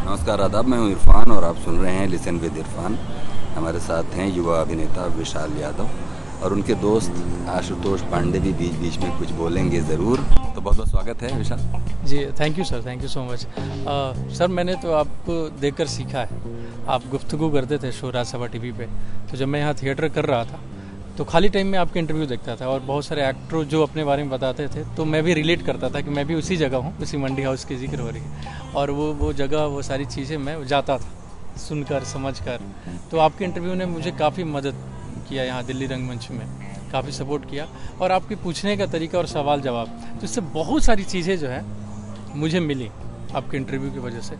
नमस्कार, आदाब। मैं हूं इरफान और आप सुन रहे हैं लिसन विद इरफान। हमारे साथ हैं युवा अभिनेता विशाल यादव और उनके दोस्त आशुतोष पांडे भी बीच बीच में कुछ बोलेंगे ज़रूर। तो बहुत बहुत स्वागत है Vishal ji. Thank you sir, thank you so much. Sir, मैंने तो आपको देखकर सीखा है। आप गुफ्तगू करते थे शो राज्यसभा टीवी पे, तो जब मैं यहाँ थिएटर कर रहा था तो खाली टाइम में आपके इंटरव्यू देखता था और बहुत सारे एक्टर जो अपने बारे में बताते थे तो मैं भी रिलेट करता था कि मैं भी उसी जगह हूँ, उसी मंडी हाउस की जिक्र हो रही है और वो जगह, वो सारी चीज़ें मैं जाता था सुनकर समझकर। तो आपके इंटरव्यू ने मुझे काफ़ी मदद किया यहाँ दिल्ली रंगमंच में, काफ़ी सपोर्ट किया और आपके पूछने का तरीका और सवाल जवाब, तो इससे बहुत सारी चीज़ें जो है मुझे मिली आपके इंटरव्यू की वजह से।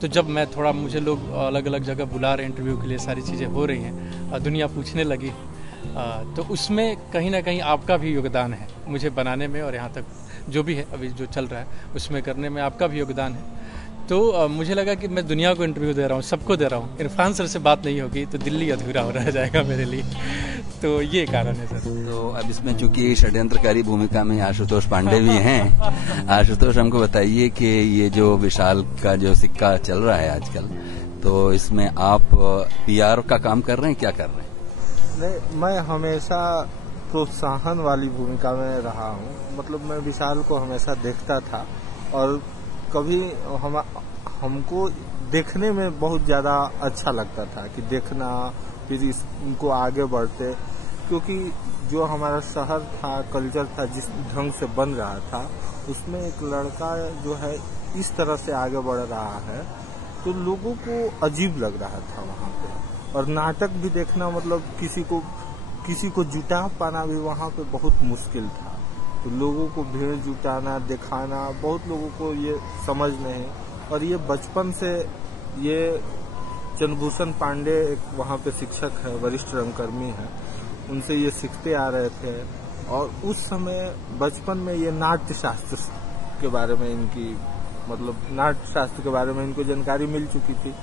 तो जब मैं थोड़ा, मुझे लोग अलग अलग जगह बुला रहे इंटरव्यू के लिए, सारी चीज़ें हो रही हैं और दुनिया पूछने लगी, तो उसमें कहीं ना कहीं आपका भी योगदान है मुझे बनाने में, और यहाँ तक जो भी है अभी जो चल रहा है उसमें करने में आपका भी योगदान है। तो मुझे लगा कि मैं दुनिया को इंटरव्यू दे रहा हूँ, सबको दे रहा हूँ। इरफान सर से बात नहीं होगी तो दिल्ली अधूरा हो रह जाएगा मेरे लिए। तो ये कारण है सर। तो अब इसमें चूंकि षड्यंत्रकारी भूमिका में आशुतोष पांडे भी हैं, आशुतोष हमको बताइए कि ये जो विशाल का जो सिक्का चल रहा है आजकल, तो इसमें आप पीआर का काम कर रहे हैं, क्या कर रहे हैं? नहीं, मैं हमेशा प्रोत्साहन वाली भूमिका में रहा हूँ। मतलब मैं विशाल को हमेशा देखता था और कभी हमको देखने में बहुत ज़्यादा अच्छा लगता था कि देखना, फिर उनको आगे बढ़ते, क्योंकि जो हमारा शहर था, कल्चर था, जिस ढंग से बन रहा था, उसमें एक लड़का जो है इस तरह से आगे बढ़ रहा है तो लोगों को अजीब लग रहा था वहाँ पे। और नाटक भी देखना, मतलब किसी को जुटा पाना भी वहाँ पे बहुत मुश्किल था। तो लोगों को भीड़ जुटाना, दिखाना, बहुत लोगों को ये समझ नहीं। और ये बचपन से ये चंद्रभूषण पांडे एक वहाँ पे शिक्षक है, वरिष्ठ रंगकर्मी है, उनसे ये सीखते आ रहे थे। और उस समय बचपन में ये नाट्य शास्त्र के बारे में इनकी, मतलब नाट्य शास्त्र के बारे में इनको जानकारी मिल चुकी थी।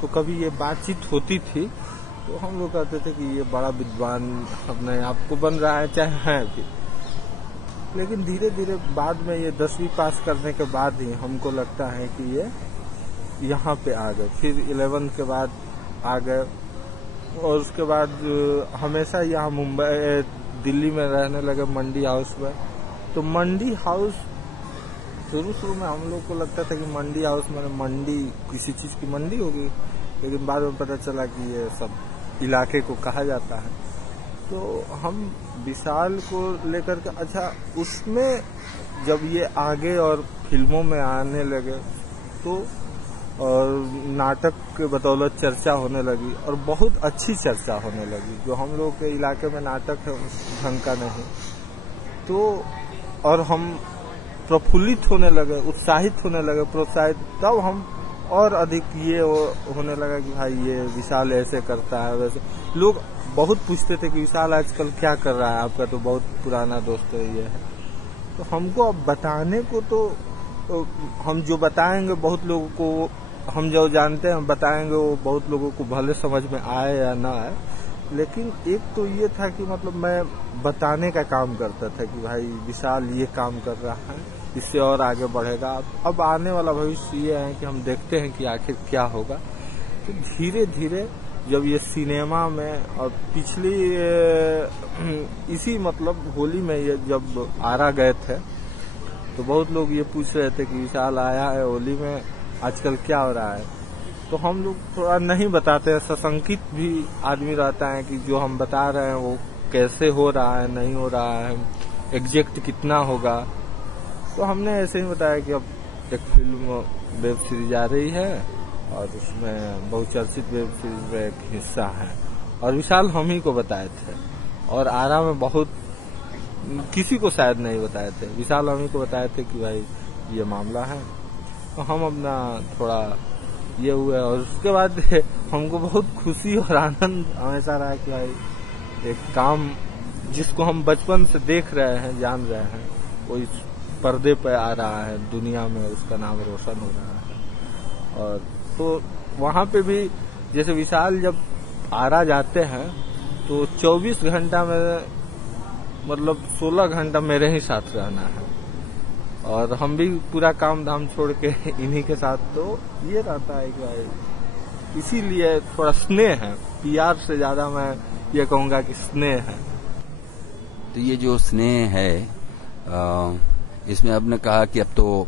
तो कभी ये बातचीत होती थी तो हम लोग कहते थे कि ये बड़ा विद्वान अपने आप को बन रहा है, चाहे है भी। लेकिन धीरे धीरे बाद में ये 10वीं पास करने के बाद ही हमको लगता है कि ये यहाँ पे आ गए। फिर 11th के बाद आ गए और उसके बाद हमेशा यहाँ मुंबई, दिल्ली में रहने लगे, मंडी हाउस में। तो मंडी हाउस शुरू में हम लोग को लगता था कि मंडी हाउस में मंडी किसी चीज की मंडी होगी, लेकिन बाद में पता चला कि ये सब इलाके को कहा जाता है। तो हम विशाल को लेकर के, अच्छा, उसमें जब ये आगे और फिल्मों में आने लगे तो और नाटक के बदौलत चर्चा होने लगी और बहुत अच्छी चर्चा होने लगी। जो हम लोग के इलाके में नाटक है उस ढंग का नहीं, तो और हम प्रफुल्लित होने लगे, उत्साहित होने लगे, प्रोत्साहित। तब हम और अधिक ये होने लगा कि भाई ये विशाल ऐसे करता है, वैसे। लोग बहुत पूछते थे कि विशाल आजकल क्या कर रहा है, आपका तो बहुत पुराना दोस्त है, ये है। तो हमको अब बताने को तो हम जो बताएंगे बहुत लोगों को, हम जो जानते हैं बताएंगे, वो बहुत लोगों को भले समझ में आए या ना आए। लेकिन एक तो ये था कि मतलब मैं बताने का काम करता था कि भाई विशाल ये काम कर रहा है, इससे और आगे बढ़ेगा। अब आने वाला भविष्य ये है कि हम देखते हैं कि आखिर क्या होगा। तो धीरे धीरे जब ये सिनेमा में, और पिछली इसी मतलब होली में ये जब आरा गए थे तो बहुत लोग ये पूछ रहे थे कि विशाल आया है होली में, आजकल क्या हो रहा है। तो हम लोग थोड़ा नहीं बताते हैं, सशंकित भी आदमी रहता है कि जो हम बता रहे हैं वो कैसे हो रहा है, नहीं हो रहा है, एग्जैक्ट कितना होगा। तो हमने ऐसे ही बताया कि अब एक फिल्म वेब सीरीज आ रही है और उसमें बहुचर्चित वेब सीरीज में एक हिस्सा है, और विशाल हम ही को बताए थे। और आरा में बहुत किसी को शायद नहीं बताए थे, विशाल हम ही को बताए थे कि भाई ये मामला है। तो हम अपना थोड़ा ये हुआ, और उसके बाद हमको बहुत खुशी और आनंद हमेशा रहा कि भाई एक काम जिसको हम बचपन से देख रहे हैं, जान रहे हैं, वो इस पर्दे पे आ रहा है, दुनिया में उसका नाम रोशन हो रहा है। और तो वहाँ पे भी जैसे विशाल जब आरा जाते हैं तो 24 घंटा में मतलब 16 घंटा मेरे ही साथ रहना है। और हम भी पूरा काम धाम छोड़ के इन्हीं के साथ, तो ये रहता है कि भाई इसीलिए थोड़ा स्नेह है, प्यार से ज्यादा मैं ये कहूंगा कि स्नेह है। तो ये जो स्नेह है इसमें आपने कहा कि अब तो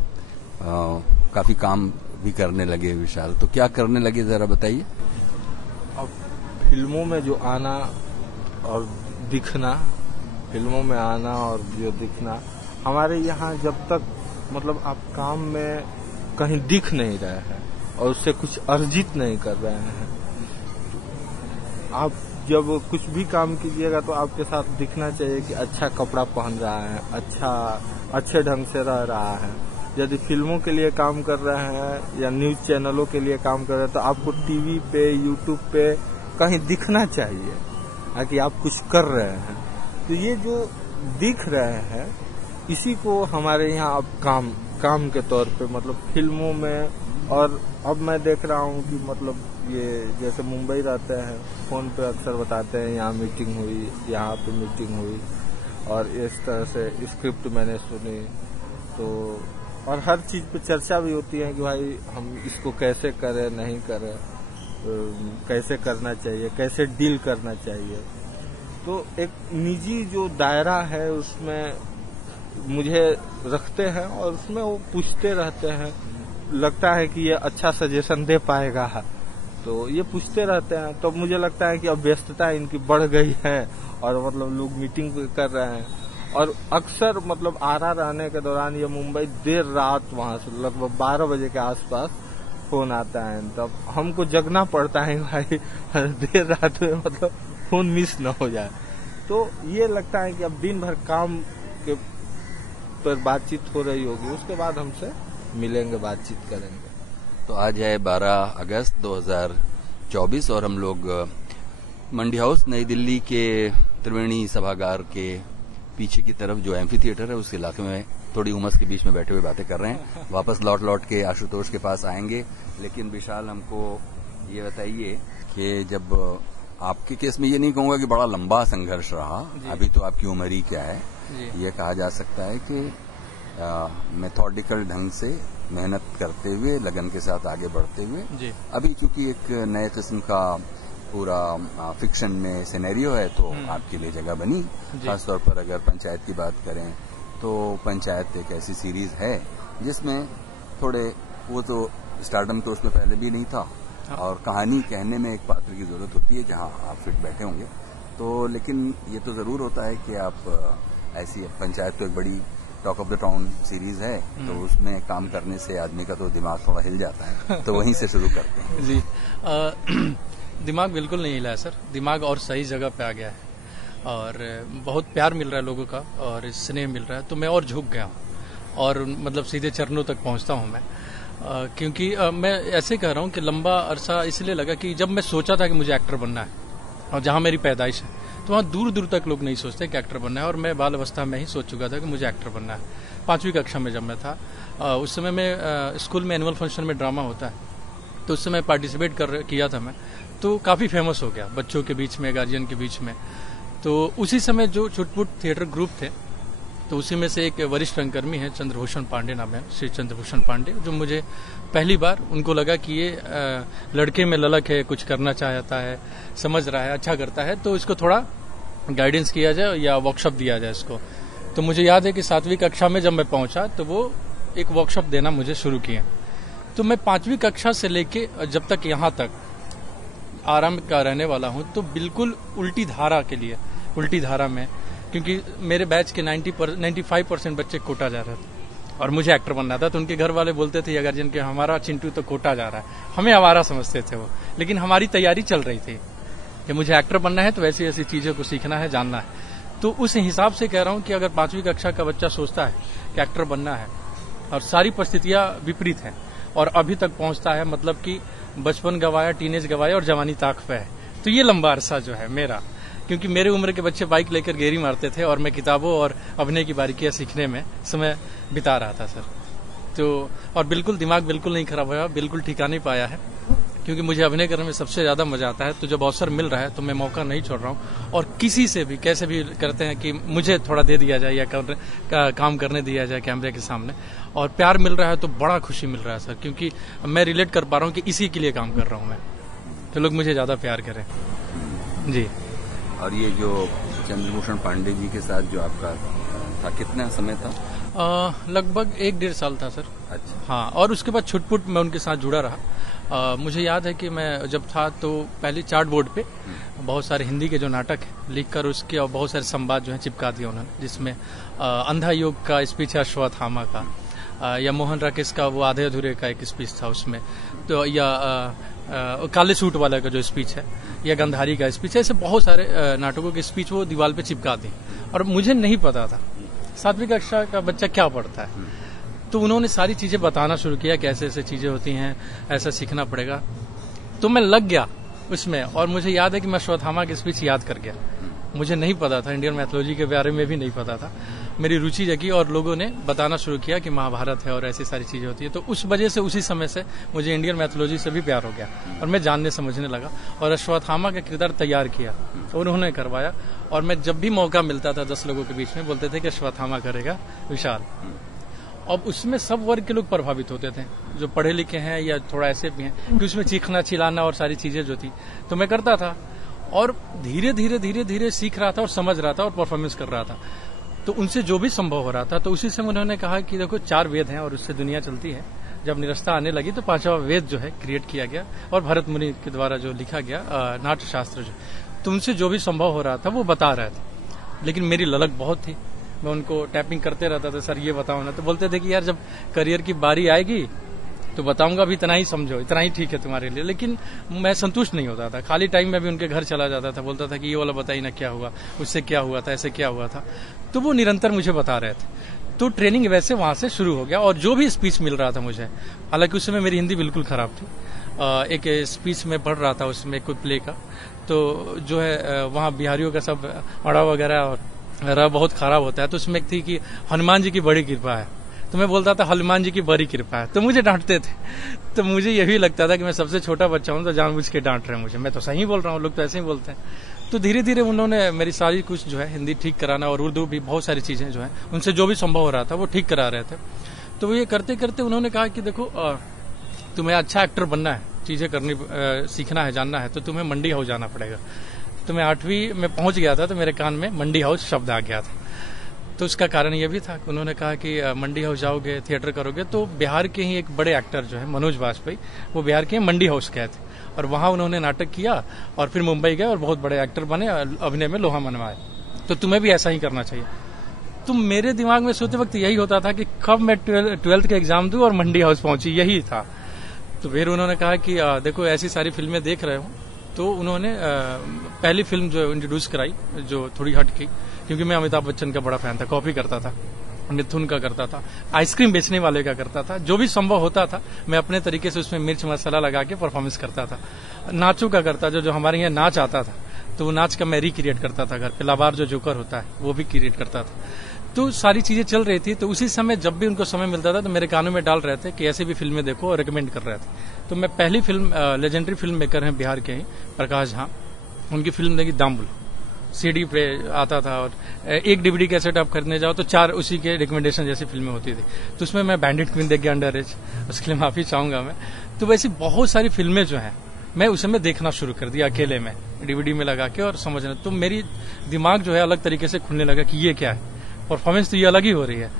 काफी काम भी करने लगे विशाल, तो क्या करने लगे जरा बताइए। अब फिल्मों में जो आना और दिखना, फिल्मों में आना और जो दिखना, हमारे यहाँ जब तक मतलब आप काम में कहीं दिख नहीं रहे हैं और उससे कुछ अर्जित नहीं कर रहे हैं, आप जब कुछ भी काम कीजिएगा तो आपके साथ दिखना चाहिए कि अच्छा कपड़ा पहन रहा है, अच्छे ढंग से रह रहा है। यदि फिल्मों के लिए काम कर रहे हैं या न्यूज चैनलों के लिए काम कर रहे हैं तो आपको टीवी पे, यूट्यूब पे कहीं दिखना चाहिए कि आप कुछ कर रहे हैं। तो ये जो दिख रहे हैं इसी को हमारे यहाँ अब काम के तौर पे मतलब फिल्मों में, और अब मैं देख रहा हूँ कि मतलब ये जैसे मुंबई रहते हैं, फोन पे अक्सर बताते हैं यहाँ मीटिंग हुई, यहाँ पे मीटिंग हुई, और इस तरह से स्क्रिप्ट मैंने सुनी, तो और हर चीज पे चर्चा भी होती है कि भाई हम इसको कैसे करें, नहीं करें, कैसे करना चाहिए, कैसे डील करना चाहिए। तो एक निजी जो दायरा है उसमें मुझे रखते हैं और उसमें वो पूछते रहते हैं, लगता है कि ये अच्छा सजेशन दे पाएगा, तो ये पूछते रहते हैं। तो मुझे लगता है कि अब व्यस्तता इनकी बढ़ गई है और मतलब लोग मीटिंग कर रहे हैं, और अक्सर मतलब आरा रहने के दौरान ये मुंबई देर रात वहां से लगभग 12 बजे के आसपास फोन आता है, तब हमको जगना पड़ता है भाई देर रात में मतलब फोन मिस न हो जाए। तो ये लगता है कि अब दिन भर काम के पर बातचीत हो रही होगी, उसके बाद हमसे मिलेंगे, बातचीत करेंगे। तो आज है 12 अगस्त 2024 और हम लोग मंडी हाउस नई दिल्ली के त्रिवेणी सभागार के पीछे की तरफ जो एम्फी थिएटर है उस इलाके में थोड़ी उमस के बीच में बैठे हुए बातें कर रहे हैं। वापस लौट के आशुतोष के पास आएंगे, लेकिन विशाल हमको ये बताइए कि जब आपके केस में ये नहीं कहूंगा कि बड़ा लंबा संघर्ष रहा, अभी तो आपकी उम्र ही क्या है, ये कहा जा सकता है कि मेथोडिकल ढंग से मेहनत करते हुए, लगन के साथ आगे बढ़ते हुए, अभी चूंकि एक नए किस्म का पूरा फिक्शन में सिनेरियो है तो आपके लिए जगह बनी। खासतौर पर अगर पंचायत की बात करें तो पंचायत एक ऐसी सीरीज है जिसमें थोड़े वो तो स्टारडम तो उसमें पहले भी नहीं था, और कहानी कहने में एक पात्र की जरूरत होती है जहां आप फिट बैठे होंगे। तो लेकिन ये तो जरूर होता है कि आप ऐसी पंचायत तो एक बड़ी talk of the town series है, तो उसमें काम करने से आदमी का तो दिमाग थोड़ा हिल जाता है, तो वहीं से शुरू करते हैं। जी दिमाग बिल्कुल नहीं हिला है सर, दिमाग और सही जगह पे आ गया है और बहुत प्यार मिल रहा है लोगों का और स्नेह मिल रहा है, तो मैं और झुक गया हूँ और मतलब सीधे चरणों तक पहुँचता हूँ मैं। क्योंकि मैं ऐसे कह रहा हूँ कि लंबा अरसा इसलिए लगा कि जब मैं सोचा था कि मुझे एक्टर बनना है और जहाँ मेरी पैदाइश है तो वहाँ दूर दूर तक लोग नहीं सोचते कि एक्टर बनना है, और मैं बाल अवस्था में ही सोच चुका था कि मुझे एक्टर बनना है। 5वीं कक्षा में जब मैं था, उस समय मैं स्कूल में एनुअल फंक्शन में ड्रामा होता है तो उस समय पार्टिसिपेट किया था मैं, तो काफ़ी फेमस हो गया बच्चों के बीच में, गार्जियन के बीच में। तो उसी समय जो छुटपुट थिएटर ग्रुप थे तो उसी में से एक वरिष्ठ रंगकर्मी है, चंद्रभूषण पांडे नाम है, श्री चंद्रभूषण पांडे, जो मुझे पहली बार उनको लगा कि ये लड़के में ललक है, कुछ करना चाहता है, समझ रहा है, अच्छा करता है, तो इसको थोड़ा गाइडेंस किया जाए या वर्कशॉप दिया जाए इसको। तो मुझे याद है कि 7वीं कक्षा में जब मैं पहुंचा तो वो एक वर्कशॉप देना मुझे शुरू किए। तो मैं 5वीं कक्षा से लेके जब तक यहाँ तक आराम का रहने वाला हूँ तो बिल्कुल उल्टी धारा में, क्योंकि मेरे बैच के 95% बच्चे कोटा जा रहे थे और मुझे एक्टर बनना था। तो उनके घर वाले बोलते थे या गार्जियन के, हमारा चिंटू तो कोटा जा रहा है, हमें आवारा समझते थे वो, लेकिन हमारी तैयारी चल रही थी कि मुझे एक्टर बनना है तो ऐसी ऐसी चीजों को सीखना है, जानना है। तो उस हिसाब से कह रहा हूँ कि अगर 5वीं कक्षा का बच्चा सोचता है कि एक्टर बनना है और सारी परिस्थितियां विपरीत हैं और अभी तक पहुंचता है, मतलब कि बचपन गवाया, टीनेज गवाया और जवानी ताक पे है, तो ये लंबा अरसा जो है मेरा, क्योंकि मेरे उम्र के बच्चे बाइक लेकर गेरी मारते थे और मैं किताबों और अभिनय की बारीकियां सीखने में समय बिता रहा था सर। तो और बिल्कुल दिमाग बिल्कुल नहीं खराब हुआ, बिल्कुल ठिकाने पाया है। क्योंकि मुझे अभिनय करने में सबसे ज़्यादा मज़ा आता है। तो जब अवसर मिल रहा है तो मैं मौका नहीं छोड़ रहा हूँ, और किसी से भी कैसे भी करते हैं कि मुझे थोड़ा दे दिया जाए या काम करने दिया जाए कैमरे के सामने, और प्यार मिल रहा है तो बड़ा खुशी मिल रहा है सर, क्योंकि मैं रिलेट कर पा रहा हूँ कि इसी के लिए काम कर रहा हूँ मैं, तो लोग मुझे ज़्यादा प्यार करें जी। और ये जो चंद्रभूषण पांडे जी के साथ जो आपका था, कितना समय था? लगभग 1-1.5 साल था सर। अच्छा। हाँ, और उसके बाद छुटपुट मैं उनके साथ जुड़ा रहा। मुझे याद है कि मैं जब था तो पहले चार्ट बोर्ड पे बहुत सारे हिंदी के जो नाटक है लिख कर उसके और बहुत सारे संवाद जो है चिपका दिया उन्होंने, जिसमें अंधा योग का स्पीच है अश्वत्थामा का, या मोहन राकेश का वो आधे अधूरे का एक स्पीच था उसमें, तो या काले सूट वाला का जो स्पीच है, या गंधारी का स्पीच है, ऐसे बहुत सारे नाटकों के स्पीच वो दीवार पे चिपका दी। और मुझे नहीं पता था 7वीं कक्षा का बच्चा क्या पढ़ता है, तो उन्होंने सारी चीजें बताना शुरू किया कि ऐसे ऐसे चीजें होती हैं, ऐसा सीखना पड़ेगा। तो मैं लग गया उसमें, और मुझे याद है कि मैं अश्वत्थामा की स्पीच याद कर गया। मुझे नहीं पता था, इंडियन मैथोलॉजी के बारे में भी नहीं पता था। मेरी रुचि जगी और लोगों ने बताना शुरू किया कि महाभारत है और ऐसी सारी चीजें होती है, तो उस वजह से उसी समय से मुझे इंडियन मैथोलॉजी से भी प्यार हो गया और मैं जानने समझने लगा, और अश्वत्थामा का किरदार तैयार किया और उन्होंने करवाया। और मैं जब भी मौका मिलता था 10 लोगों के बीच में, बोलते थे कि अश्वत्थामा करेगा विशाल। अब उसमें सब वर्ग के लोग प्रभावित होते थे, जो पढ़े लिखे हैं या थोड़ा ऐसे भी हैं, कि उसमें चीखना चिल्लाना और सारी चीजें जो थी, तो मैं करता था और धीरे धीरे धीरे धीरे सीख रहा था और समझ रहा था और परफॉर्मेंस कर रहा था। तो उनसे जो भी संभव हो रहा था, तो उसी समय उन्होंने कहा कि देखो 4 वेद हैं और उससे दुनिया चलती है। जब निरस्ता आने लगी तो 5वां वेद जो है क्रिएट किया गया, और भरत मुनि के द्वारा जो लिखा गया नाट्य शास्त्र जो, तो उनसे जो भी संभव हो रहा था वो बता रहे थे। लेकिन मेरी ललक बहुत थी, मैं उनको टैपिंग करते रहता था, सर ये बताओ ना। तो बोलते थे कि यार जब करियर की बारी आएगी तो बताऊंगा, अभी इतना ही समझो, इतना ही ठीक है तुम्हारे लिए। लेकिन मैं संतुष्ट नहीं होता था, खाली टाइम में भी उनके घर चला जाता था, बोलता था कि ये वाला बताइए ना क्या हुआ, उससे क्या हुआ था, ऐसे क्या हुआ था। तो वो निरंतर मुझे बता रहे थे। तो ट्रेनिंग वैसे वहां से शुरू हो गया, और जो भी स्पीच मिल रहा था मुझे, हालांकि उस समय मेरी हिंदी बिल्कुल खराब थी, एक स्पीच में पढ़ रहा था उसमें कोई प्ले का, तो जो है वहाँ बिहारियों का सब अड़ा वगैरह और बहुत खराब होता है, तो उसमें एक थी कि हनुमान जी की बड़ी कृपा है, तो मैं बोलता था हनुमान जी की बड़ी कृपा है, तो मुझे डांटते थे। तो मुझे यही लगता था कि मैं सबसे छोटा बच्चा हूं तो जानबूझ के डांट रहे हैं मुझे, मैं तो सही बोल रहा हूँ, लोग तो ऐसे ही बोलते हैं। तो धीरे धीरे उन्होंने मेरी सारी कुछ जो है हिंदी ठीक कराना, और उर्दू भी बहुत सारी चीजें जो है उनसे जो भी संभव हो रहा था वो ठीक करा रहे थे। तो ये करते करते उन्होंने कहा कि देखो तुम्हें अच्छा एक्टर बनना है, चीजें करनी सीखना है, जानना है, तो तुम्हें मंडी हाउस जाना पड़ेगा। तो मैं 8वीं में पहुंच गया था तो मेरे कान में मंडी हाउस शब्द आ गया था। तो उसका कारण ये भी था कि उन्होंने कहा कि मंडी हाउस जाओगे, थिएटर करोगे। तो बिहार के ही एक बड़े एक्टर जो है मनोज वाजपेयी, वो बिहार के मंडी हाउस गए थे, और वहां उन्होंने नाटक किया, और फिर मुंबई गए और बहुत बड़े एक्टर बने, अभिनय में लोहा मनवाए। तो तुम्हें भी ऐसा ही करना चाहिए। तो मेरे दिमाग में सोते वक्त यही होता था कि कब मैं 12th के एग्जाम दूं और मंडी हाउस पहुंची, यही था। तो फिर उन्होंने कहा कि देखो ऐसी सारी फिल्में देख रहे हो, तो उन्होंने पहली फिल्म जो इंट्रोड्यूस कराई, जो थोड़ी हट की, क्योंकि मैं अमिताभ बच्चन का बड़ा फैन था, कॉपी करता था, मिथुन का करता था, आइसक्रीम बेचने वाले का करता था, जो भी संभव होता था मैं अपने तरीके से उसमें मिर्च मसाला लगा के परफॉर्मेंस करता था। नाचों का करता, जो हमारे यहाँ नाच आता था, तो वो नाच का मैं रिक्रिएट करता था घर पे, लाबार जो जोकर होता है वो भी क्रिएट करता था। तो सारी चीजें चल रही थी। तो उसी समय जब भी उनको समय मिलता था तो मेरे कानों में डाल रहे थे कि ऐसे भी फिल्में देखो, और रिकमेंड कर रहे थे। तो मैं पहली फिल्म लेजेंडरी फिल्म मेकर हैं बिहार के ही प्रकाश झा, उनकी फिल्म देखी दाम्बुल, सीडी पे आता था, और एक डीवीडी कैसेट आप खरीदने जाओ तो 4 उसी के रिकमेंडेशन जैसी फिल्में होती थी। तो उसमें मैं बैंडिट क्वीन देख गया अंडर एज, उसके लिए माफी चाहूंगा मैं। तो वैसी बहुत सारी फिल्में जो हैं मैं उस समय देखना शुरू कर दिया अकेले में, डीवीडी में लगा के और समझना। तो मेरी दिमाग जो है अलग तरीके से खुलने लगा कि ये क्या है, परफॉर्मेंस तो ये अलग ही हो रही है,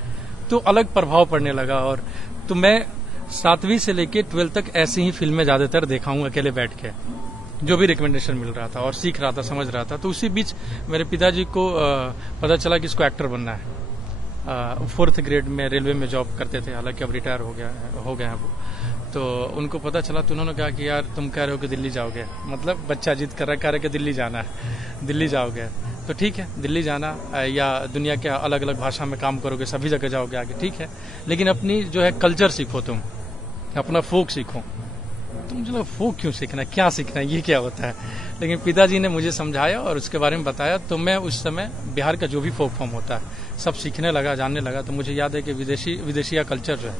तो अलग प्रभाव पड़ने लगा। और तो मैं 7वीं से लेके 12th तक ऐसी ही फिल्में ज्यादातर देखा हूं अकेले बैठ के, जो भी रिकमेंडेशन मिल रहा था, और सीख रहा था, समझ रहा था। तो उसी बीच मेरे पिताजी को पता चला कि इसको एक्टर बनना है। 4th ग्रेड में रेलवे में जॉब करते थे, हालांकि अब रिटायर हो गए हैं वो। तो उनको पता चला, तो उन्होंने कहा कि यार तुम कह रहे हो कि दिल्ली जाओगे, मतलब बच्चा जिद कर रहा है कि दिल्ली जाना है, दिल्ली जाओगे तो ठीक है, दिल्ली जाना, या दुनिया के अलग अलग भाषा में काम करोगे, सभी जगह जाओगे आगे, ठीक है, लेकिन अपनी जो है कल्चर सीखो, तुम अपना फोक सीखो। तो तो मुझे लगा फोक क्यों सीखना है, क्या सीखना है, ये क्या होता है। लेकिन पिताजी ने मुझे समझाया और उसके बारे में बताया, तो मैं उस समय बिहार का जो भी फोक फॉर्म होता है सब सीखने लगा, जानने लगा। तो मुझे याद है कि विदेशिया कल्चर जो है,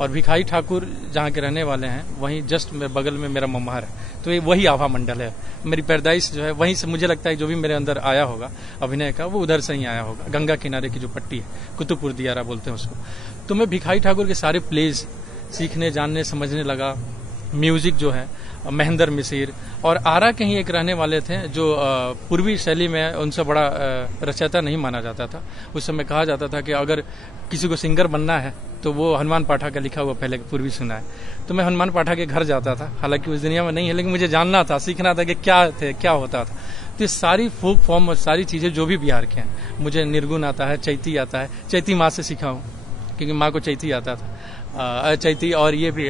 और भिखारी ठाकुर जहाँ के रहने वाले हैं वहीं जस्ट बगल में मेरा मम्मार है, तो ये वही आभा मंडल है। मेरी पैदाइश जो है वहीं से, मुझे लगता है जो भी मेरे अंदर आया होगा अभिनय का वो उधर से ही आया होगा। गंगा किनारे की जो पट्टी है, कुतुबपुर दियारा बोलते हैं उसको। तो मैं भिखारी ठाकुर के सारे प्लेज सीखने, जानने, समझने लगा। म्यूजिक जो है महेंद्र मिसिर और आरा के ही एक रहने वाले थे जो पूर्वी शैली में उनसे बड़ा रचयिता नहीं माना जाता था। उस समय कहा जाता था कि अगर किसी को सिंगर बनना है तो वो हनुमान पाठा का लिखा हुआ पहले पूर्वी सुना है। तो मैं हनुमान पाठा के घर जाता था, हालांकि उस दुनिया में नहीं है, लेकिन मुझे जानना था, सीखना था कि क्या होता था। तो ये सारी फोक फॉर्म और सारी चीजें जो भी बिहार के हैं, मुझे निर्गुण आता है, चैती आता है। चैती माँ से सीखा हूँ क्योंकि माँ को चैती आता था, चैती, और ये भी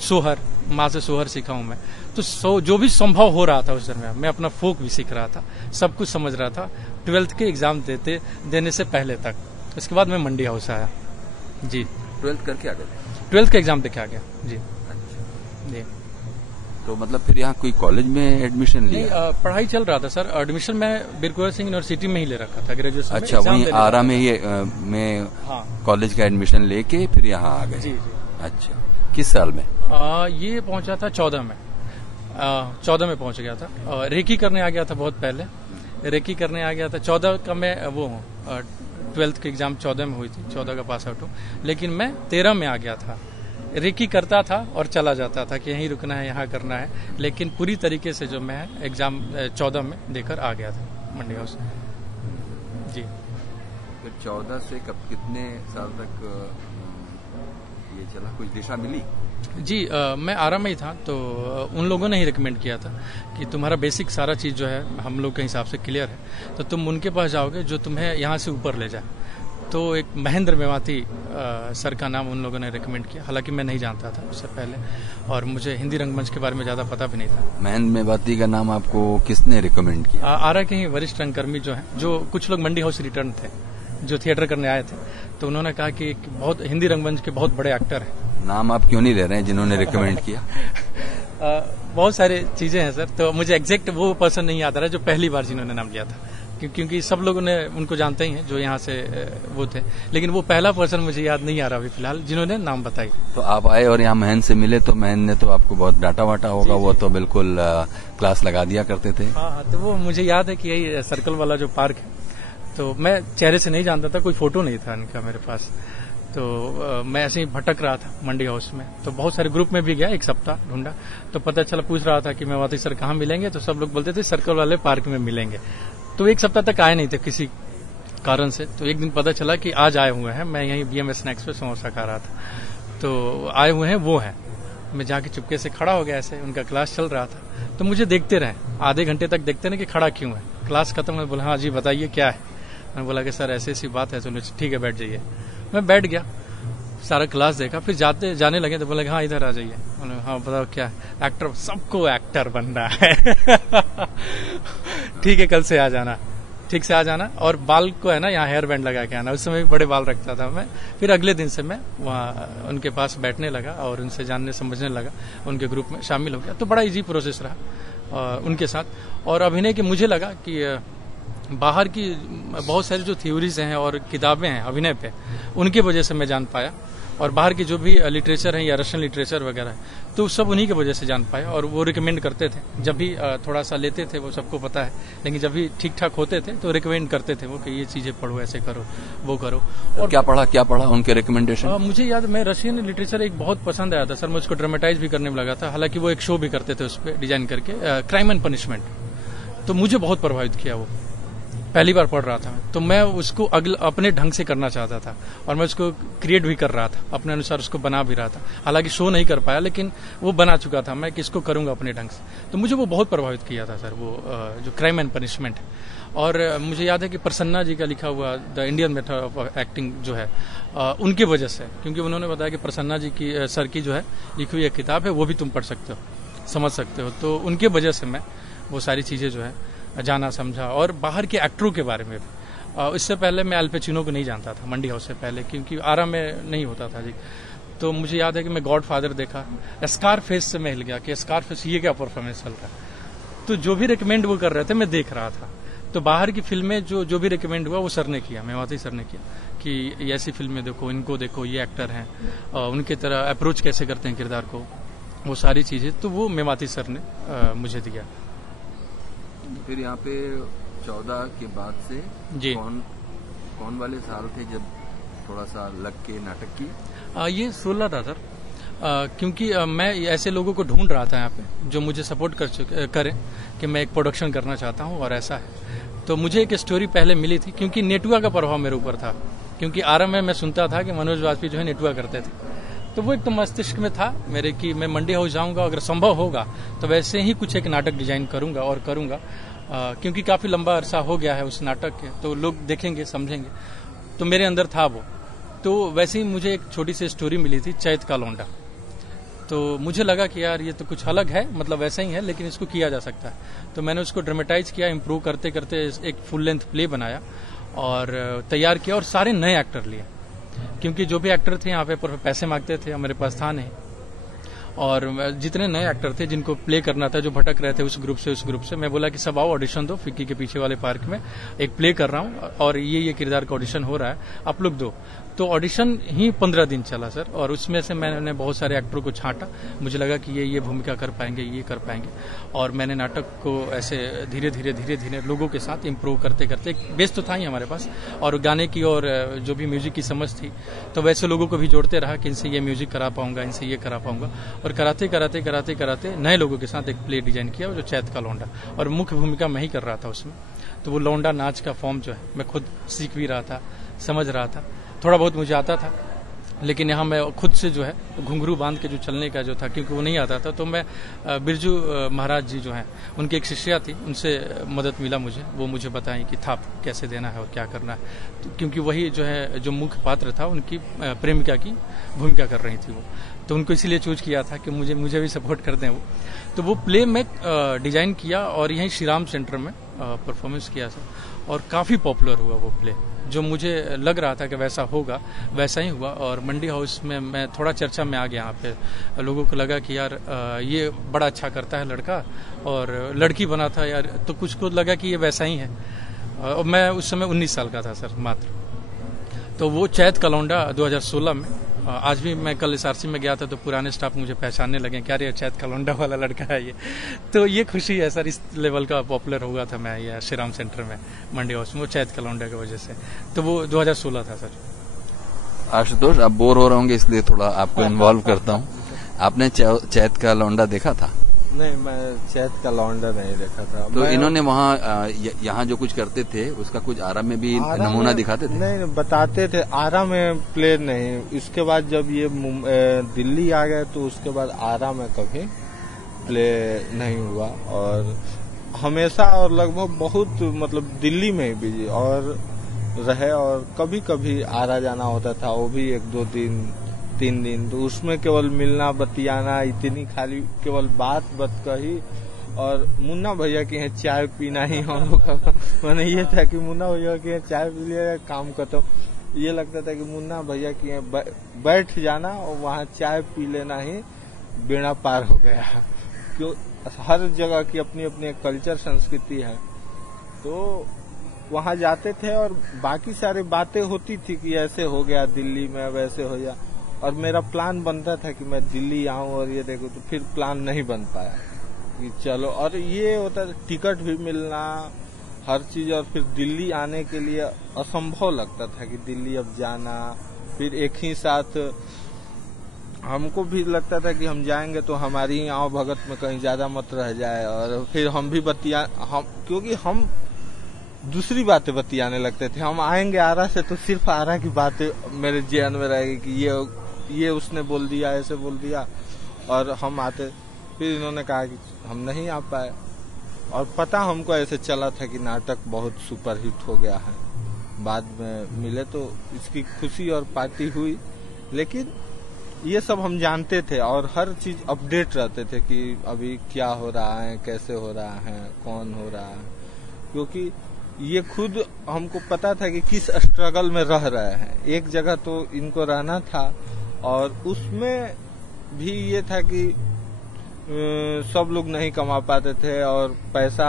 सोहर, माँ से सोहर सीखा हूँ मैं। तो जो भी संभव हो रहा था उस समय मैं अपना फोक भी सीख रहा था, सब कुछ समझ रहा था 12th के एग्जाम देने से पहले तक। उसके बाद मैं मंडी हाउस आया जी। 12th करके आ गए? 12th का एग्जाम देके आ गया जी। अच्छा जी। तो मतलब फिर यहाँ कोई कॉलेज में एडमिशन लिया? पढ़ाई चल रहा था सर। एडमिशन मैं बीरकुंवर सिंह यूनिवर्सिटी में ही ले रखा था ग्रेजुएशन। अच्छा, वहीं आरा में ही में कॉलेज का एडमिशन लेके फिर यहाँ आ गए? जी। अच्छा, किस साल में? ये पहुंचा था 14 में। 14 में पहुंच गया था। रेकी करने आ गया था बहुत पहले, रेकी करने आ गया था 14 का। मैं वो हूँ 12th की एग्जाम 14 में हुई थी, 14 का पास आउट हूँ, लेकिन मैं 13 में आ गया था। रेकी करता था और चला जाता था कि यहीं रुकना है, यहाँ करना है, लेकिन पूरी तरीके से जो मैं एग्जाम 14 में देकर आ गया था मंडी हाउस जी। फिर 14 से कब कितने साल तक ये चला, कुछ दिशा मिली? जी मैं आरा में ही था, तो उन लोगों ने ही रिकमेंड किया था कि तुम्हारा बेसिक सारा चीज़ जो है हम लोग के हिसाब से क्लियर है, तो तुम उनके पास जाओगे जो तुम्हें यहाँ से ऊपर ले जाए। तो एक महेंद्र मेवाती सर का नाम उन लोगों ने रिकमेंड किया, हालांकि मैं नहीं जानता था उससे पहले, और मुझे हिंदी रंगमंच के बारे में ज़्यादा पता भी नहीं था। महेंद्र मेवाती का नाम आपको किसने रिकमेंड किया? आरा के ही वरिष्ठ रंगकर्मी जो हैं, जो कुछ लोग मंडी हाउस रिटर्न थे, जो थिएटर करने आए थे, तो उन्होंने कहा कि बहुत हिंदी रंगमंच के बहुत बड़े एक्टर हैं। नाम आप क्यों नहीं ले रहे हैं जिन्होंने रिकमेंड किया? बहुत सारे चीजें हैं सर, तो मुझे एग्जैक्ट वो पर्सन नहीं याद आ रहा जो पहली बार जिन्होंने नाम लिया था, क्योंकि सब लोगों ने उनको जानते ही हैं जो यहाँ से वो थे, लेकिन वो पहला पर्सन मुझे याद नहीं आ रहा अभी फिलहाल जिन्होंने नाम बताई। तो आप आए और यहाँ महेंद्र से मिले, तो महेंद्र ने तो आपको बहुत डांटा वाटा होगा? वो तो बिल्कुल क्लास लगा दिया करते थे। हाँ, तो वो मुझे याद है कि यही सर्कल वाला जो पार्क है, तो मैं चेहरे से नहीं जानता था, कोई फोटो नहीं था इनका मेरे पास, तो मैं ऐसे ही भटक रहा था मंडी हाउस में। तो बहुत सारे ग्रुप में भी गया, एक सप्ताह ढूंढा, तो पता चला, पूछ रहा था कि मेवाती सर कहाँ मिलेंगे, तो सब लोग बोलते थे सर्कल वाले पार्क में मिलेंगे। तो एक सप्ताह तक आए नहीं थे किसी कारण से। तो एक दिन पता चला कि आज आए हुए हैं, मैं यहीं BMS स्नैक्स पे समोसा खा रहा था, तो आए हुए हैं वो हैं। मैं जाके चुपके से खड़ा हो गया, ऐसे उनका क्लास चल रहा था, तो मुझे देखते रहे आधे घंटे तक, देखते रहे कि खड़ा क्यों है। क्लास खत्म है, बोला हाँ जी बताइए क्या है। मैंने बोला कि सर ऐसी ऐसी बात है, तो ठीक है बैठ जाइए। मैं बैठ गया, सारा क्लास देखा, फिर जाने लगे तो बोले हाँ इधर आ जाइए। हाँ बताओ क्या है? एक्टर, सबको एक्टर बनना है। ठीक है, कल से आ जाना, ठीक से आ जाना, और बाल को है ना यहाँ हेयर बैंड लगा के आना। उस समय भी बड़े बाल रखता था मैं। फिर अगले दिन से मैं वहाँ उनके पास बैठने लगा और उनसे जानने समझने लगा, उनके ग्रुप में शामिल हो गया। तो बड़ा इजी प्रोसेस रहा उनके साथ। और अभिनय के मुझे लगा कि बाहर की बहुत सारी जो थ्योरीज हैं और किताबें हैं अभिनय पे, उनकी वजह से मैं जान पाया, और बाहर की जो भी लिटरेचर है या रशियन लिटरेचर वगैरह है, तो सब उन्हीं की वजह से जान पाया। और वो रिकमेंड करते थे, जब भी थोड़ा सा लेते थे, वो सबको पता है, लेकिन जब भी ठीक ठाक होते थे तो रिकमेंड करते थे वो कि ये चीजें पढ़ो, ऐसे करो, वो करो। और क्या पढ़ा उनके रिकमेंडेशन? मुझे याद, मैं रशियन लिटरेचर एक बहुत पसंद आया था सर, मैं उसको ड्रामेटाइज भी करने में लगा था। हालांकि वो एक शो भी करते थे उस पर डिजाइन करके, क्राइम एंड पनिशमेंट, तो मुझे बहुत प्रभावित किया वो। पहली बार पढ़ रहा था तो मैं उसको अपने ढंग से करना चाहता था, और मैं उसको क्रिएट भी कर रहा था, अपने अनुसार उसको बना भी रहा था। हालांकि शो नहीं कर पाया, लेकिन वो बना चुका था मैं कि इसको करूंगा अपने ढंग से। तो मुझे वो बहुत प्रभावित किया था सर, वो जो क्राइम एंड पनिशमेंट। और मुझे याद है कि प्रसन्ना जी का लिखा हुआ the Indian method of acting जो है, उनकी वजह से, क्योंकि उन्होंने बताया कि प्रसन्ना जी की सर की जो है लिखी हुई एक किताब है, वो भी तुम पढ़ सकते हो, समझ सकते हो। तो उनके वजह से मैं वो सारी चीज़ें जो है जाना समझा। और बाहर के एक्टरों के बारे में भी, इससे पहले मैं अल पचिनो को नहीं जानता था मंडी हाउस से पहले, क्योंकि आरा में नहीं होता था जी। तो मुझे याद है कि मैं गॉडफादर देखा, स्कारफेस से मैं हिल गया कि स्कारफेस ये क्या परफॉर्मेंस चल रहा है। तो जो भी रिकमेंड वो कर रहे थे मैं देख रहा था। तो बाहर की फिल्में जो भी रिकमेंड हुआ वो सर ने किया, मेवाती सर ने किया कि ऐसी फिल्में देखो, इनको देखो, ये एक्टर हैं, उनके तरह अप्रोच कैसे करते हैं किरदार को, वो सारी चीज़ें तो वो मेवाती सर ने मुझे दिया। फिर यहाँ पे 14 के बाद से जी कौन वाले साल थे जब थोड़ा सा लग के नाटक की? ये 16 था सर, क्योंकि मैं ऐसे लोगों को ढूंढ रहा था यहाँ पे जो मुझे सपोर्ट करें कि मैं एक प्रोडक्शन करना चाहता हूँ और ऐसा है। तो मुझे एक स्टोरी पहले मिली थी, क्योंकि नेटुआ का प्रभाव मेरे ऊपर था, क्योंकि आरएम में मैं सुनता था कि मनोज वाजपेयी जो है नेटुआ करते थे। तो वो एक तो मस्तिष्क में था मेरे कि मैं मंडी हाउस जाऊंगा, अगर संभव होगा तो वैसे ही कुछ एक नाटक डिजाइन करूंगा और करूंगा, क्योंकि काफी लंबा अरसा हो गया है उस नाटक के, तो लोग देखेंगे समझेंगे, तो मेरे अंदर था वो। तो वैसे ही मुझे एक छोटी सी स्टोरी मिली थी, चैत का लौंडा। तो मुझे लगा कि यार ये तो कुछ अलग है, मतलब वैसा ही है लेकिन इसको किया जा सकता है। तो मैंने उसको ड्रामेटाइज किया, इम्प्रूव करते करते एक फुल लेंथ प्ले बनाया और तैयार किया, और सारे नए एक्टर लिए, क्योंकि जो भी एक्टर थे यहाँ पे पैसे मांगते थे, मेरे पास था नहीं। और जितने नए एक्टर थे जिनको प्ले करना था, जो भटक रहे थे उस ग्रुप से उस ग्रुप से, मैं बोला कि सब आओ ऑडिशन दो, फिक्की के पीछे वाले पार्क में एक प्ले कर रहा हूँ और ये किरदार का ऑडिशन हो रहा है, आप लोग दो। तो ऑडिशन ही 15 दिन चला सर, और उसमें से मैंने बहुत सारे एक्टरों को छांटा, मुझे लगा कि ये भूमिका कर पाएंगे, ये कर पाएंगे, और मैंने नाटक को ऐसे धीरे धीरे लोगों के साथ इम्प्रूव करते करते, एक बेस तो था ही हमारे पास, और गाने की और जो भी म्यूजिक की समझ थी, तो वैसे लोगों को भी जोड़ते रहा कि इनसे ये म्यूजिक करा पाऊंगा, इनसे ये करा पाऊंगा, और कराते नए लोगों के साथ एक प्ले डिजाइन किया जो चैत का लौंडा, और मुख्य भूमिका मैं ही कर रहा था उसमें। तो वो लौंडा नाच का फॉर्म जो है मैं खुद सीख भी रहा था, समझ रहा था, थोड़ा बहुत मुझे आता था, लेकिन यहाँ मैं खुद से जो है घुंघरू बांध के जो चलने का जो था, क्योंकि वो नहीं आता था, तो मैं बिरजू महाराज जी जो हैं उनकी एक शिष्या थी, उनसे मदद मिला मुझे, वो मुझे बताएं कि थाप कैसे देना है और क्या करना है, तो क्योंकि वही जो है जो मुख्य पात्र था उनकी प्रेमिका की भूमिका कर रही थी वो, तो उनको इसीलिए चूज किया था कि मुझे भी सपोर्ट कर दें वो। तो वो प्ले में डिजाइन किया और यहीं श्री राम सेंटर में परफॉर्मेंस किया था, और काफ़ी पॉपुलर हुआ वो प्ले, जो मुझे लग रहा था कि वैसा होगा वैसा ही हुआ। और मंडी हाउस में मैं थोड़ा चर्चा में आ गया, यहाँ पे लोगों को लगा कि यार ये बड़ा अच्छा करता है लड़का, और लड़की बना था यार, तो कुछ को लगा कि ये वैसा ही है। और मैं उस समय 19 साल का था सर मात्र। तो वो चैत का लौंडा 2016 में, आज भी मैं कल SRC में गया था तो पुराने स्टाफ मुझे पहचानने लगे, क्या रे चैत का लौंडा वाला लड़का है ये। तो ये खुशी है सर, इस लेवल का पॉपुलर हुआ था मैं ये श्री राम सेंटर में मंडी हाउस में, वो चैत का लौंडा की वजह से। तो वो 2016 था सर। आशुतोष, आप बोर हो रहे होंगे इसलिए थोड़ा आपको इन्वॉल्व करता हूँ। आपने चैत का लौंडा देखा था? नहीं, मैं चैत का लौंडा नहीं देखा था। तो इन्होंने वहाँ यहाँ जो कुछ करते थे उसका कुछ आरा में भी नमूना दिखाते थे? नहीं, बताते थे, आरा में प्ले नहीं। इसके बाद जब ये दिल्ली आ गए तो उसके बाद आरा में कभी प्ले नहीं हुआ, और हमेशा और लगभग बहुत मतलब दिल्ली में ही बिजी और रहे, और कभी कभी आरा जाना होता था, वो भी 1-2 दिन 3 दिन, तो उसमें केवल मिलना बतियाना, इतनी खाली केवल बात कही, और मुन्ना भैया के यहाँ चाय पीना ही हम लोग का मैंने ये था कि मुन्ना भैया के यहाँ चाय पी लिया काम खत्म। ये लगता था कि मुन्ना भैया के यहाँ बैठ जाना और वहाँ चाय पी लेना ही बेड़ा पार हो गया, क्यों हर जगह की अपनी अपनी कल्चर संस्कृति है। तो वहाँ जाते थे और बाकी सारी बातें होती थी कि ऐसे हो गया दिल्ली में, वैसे हो गया, और मेरा प्लान बनता था कि मैं दिल्ली आऊं और ये देखो, तो फिर प्लान नहीं बन पाया कि चलो। और ये होता था टिकट भी मिलना, हर चीज, और फिर दिल्ली आने के लिए असंभव लगता था कि दिल्ली अब जाना, फिर एक ही साथ हमको भी लगता था कि हम जाएंगे तो हमारी ही आव भगत में कहीं ज्यादा मत रह जाए, और फिर हम भी क्योंकि हम दूसरी बातें बतियाने लगते थे। हम आएंगे आरा से तो सिर्फ आरा की बातें मेरे जेहन में रहेगी कि ये उसने बोल दिया, ऐसे बोल दिया, और हम आते, फिर इन्होंने कहा कि हम नहीं आ पाए। और पता हमको ऐसे चला था कि नाटक बहुत सुपरहिट हो गया है, बाद में मिले तो इसकी खुशी और पार्टी हुई, लेकिन ये सब हम जानते थे और हर चीज अपडेट रहते थे कि अभी क्या हो रहा है, कैसे हो रहा है, कौन हो रहा है, क्योंकि ये खुद हमको पता था कि किस स्ट्रगल में रह रहे हैं। एक जगह तो इनको रहना था और उसमें भी ये था कि सब लोग नहीं कमा पाते थे और पैसा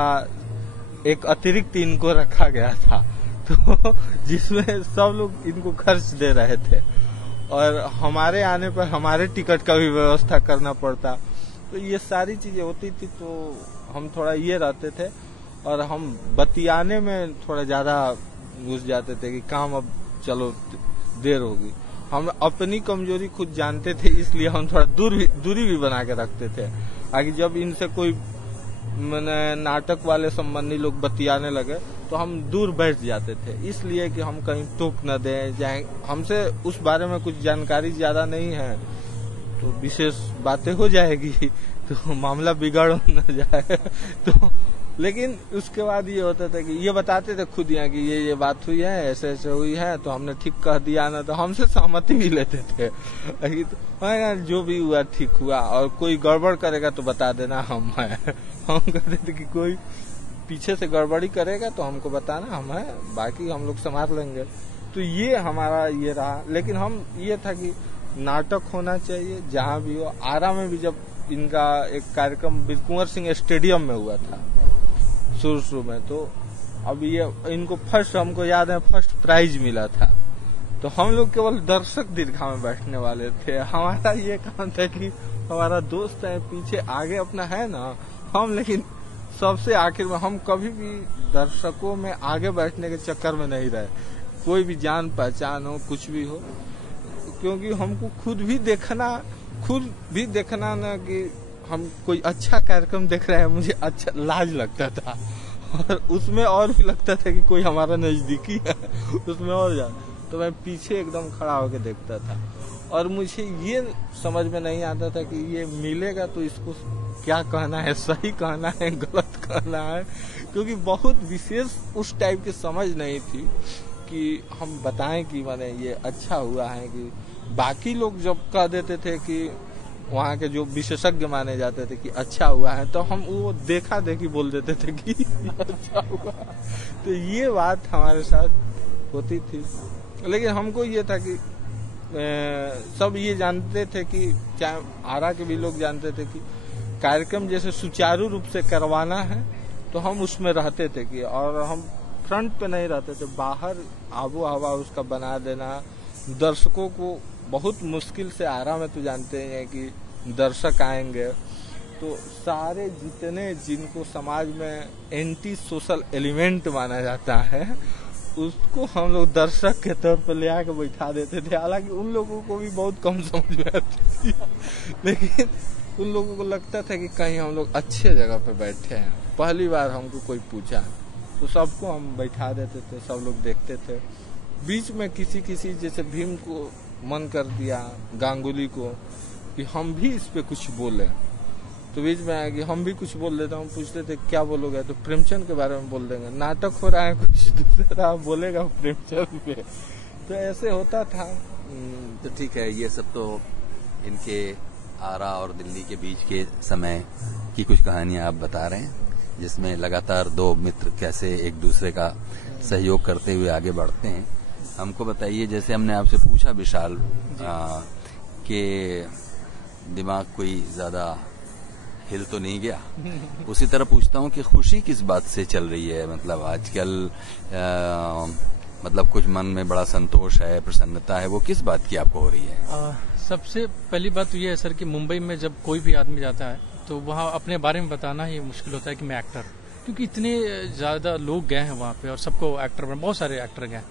एक अतिरिक्त इनको रखा गया था, तो जिसमें सब लोग इनको खर्च दे रहे थे और हमारे आने पर हमारे टिकट का भी व्यवस्था करना पड़ता। तो ये सारी चीजें होती थी, तो हम थोड़ा ये रहते थे और हम बतियाने में थोड़ा ज्यादा घुस जाते थे कि काम अब चलो देर होगी। हम अपनी कमजोरी खुद जानते थे, इसलिए हम थोड़ा दूरी भी बना के रखते थे। आगे जब इनसे कोई नाटक वाले संबंधी लोग बतियाने लगे तो हम दूर बैठ जाते थे, इसलिए कि हम कहीं टोक न दें, चाहे हमसे उस बारे में कुछ जानकारी ज्यादा नहीं है तो विशेष बातें हो जाएगी तो मामला बिगड़ न जाए। तो लेकिन उसके बाद ये होता था कि ये बताते थे खुद यहाँ कि ये बात हुई है, ऐसे ऐसे हुई है, तो हमने ठीक कह दिया ना, तो हमसे सहमति भी लेते थे। तो जो भी हुआ ठीक हुआ, और कोई गड़बड़ करेगा तो बता देना हम कहते थे कि कोई पीछे से गड़बड़ी करेगा तो हमको बताना, हम है, बाकी हम लोग संभाल लेंगे। तो ये हमारा ये रहा। लेकिन हम ये था कि नाटक होना चाहिए जहाँ भी हो। आरा में भी जब इनका एक कार्यक्रम वीर कुंवर सिंह स्टेडियम में हुआ था शुरू में, तो अब ये इनको फर्स्ट, हमको याद है फर्स्ट प्राइज मिला था, तो हम लोग केवल दर्शक दीर्घा में बैठने वाले थे। हमारा ये काम था कि हमारा दोस्त है पीछे, आगे अपना है ना हम, लेकिन सबसे आखिर में हम कभी भी दर्शकों में आगे बैठने के चक्कर में नहीं रहे, कोई भी जान पहचान हो कुछ भी हो, क्योंकि हमको खुद भी देखना ना कि हम कोई अच्छा कार्यक्रम देख रहे हैं, मुझे अच्छा लाज लगता था और उसमें और भी लगता था कि कोई हमारा नजदीकी है उसमें और ज्यादा। तो मैं पीछे एकदम खड़ा होकर देखता था और मुझे ये समझ में नहीं आता था कि ये मिलेगा तो इसको क्या कहना है, सही कहना है, गलत कहना है, क्योंकि बहुत विशेष उस टाइप की समझ नहीं थी कि हम बताएं कि माने ये अच्छा हुआ है। कि बाकी लोग जब कह देते थे कि वहाँ के जो विशेषज्ञ माने जाते थे कि अच्छा हुआ है, तो हम वो देखा देखी बोल देते थे कि अच्छा हुआ। तो ये बात हमारे साथ होती थी। लेकिन हमको ये था कि सब ये जानते थे कि चाहे आरा के भी लोग जानते थे कि कार्यक्रम जैसे सुचारू रूप से करवाना है तो हम उसमें रहते थे कि, और हम फ्रंट पे नहीं रहते थे, बाहर आबो हवा उसका बना देना। दर्शकों को बहुत मुश्किल से आरा में तो जानते हैं कि दर्शक आएंगे, तो सारे जितने जिनको समाज में एंटी सोशल एलिमेंट माना जाता है उसको हम लोग दर्शक के तौर पर ले आके बैठा देते थे। हालांकि उन लोगों को भी बहुत कम समझ में आती थी, लेकिन उन लोगों को लगता था कि कहीं हम लोग अच्छे जगह पे बैठे हैं। पहली बार हमको कोई पूछा तो सबको हम बैठा देते थे, सब लोग देखते थे। बीच में किसी जैसे भीम को मन कर दिया, गांगुली को, कि हम भी इस पे कुछ बोले, तो बीच में आया कि हम भी कुछ बोल देता हूँ। पूछते थे क्या बोलोगे, तो प्रेमचंद के बारे में बोल देंगे। नाटक हो रहा है कुछ दूसरा बोलेगा प्रेमचंद पे, तो ऐसे होता था। तो ठीक है, ये सब तो इनके आरा और दिल्ली के बीच के समय की कुछ कहानियां आप बता रहे हैं, जिसमें लगातार दो मित्र कैसे एक दूसरे का सहयोग करते हुए आगे बढ़ते हैं। हमको बताइए, जैसे हमने आपसे पूछा विशाल कि दिमाग कोई ज्यादा हिल तो नहीं गया, उसी तरह पूछता हूँ कि खुशी किस बात से चल रही है? मतलब आजकल मतलब कुछ मन में बड़ा संतोष है, प्रसन्नता है, वो किस बात की आपको हो रही है? सबसे पहली बात तो ये है सर कि मुंबई में जब कोई भी आदमी जाता है तो वहाँ अपने बारे में बताना ही मुश्किल होता है कि मैं एक्टर, क्योंकि इतने ज़्यादा लोग गए हैं वहाँ पे और सबको एक्टर बने, बहुत सारे एक्टर गए।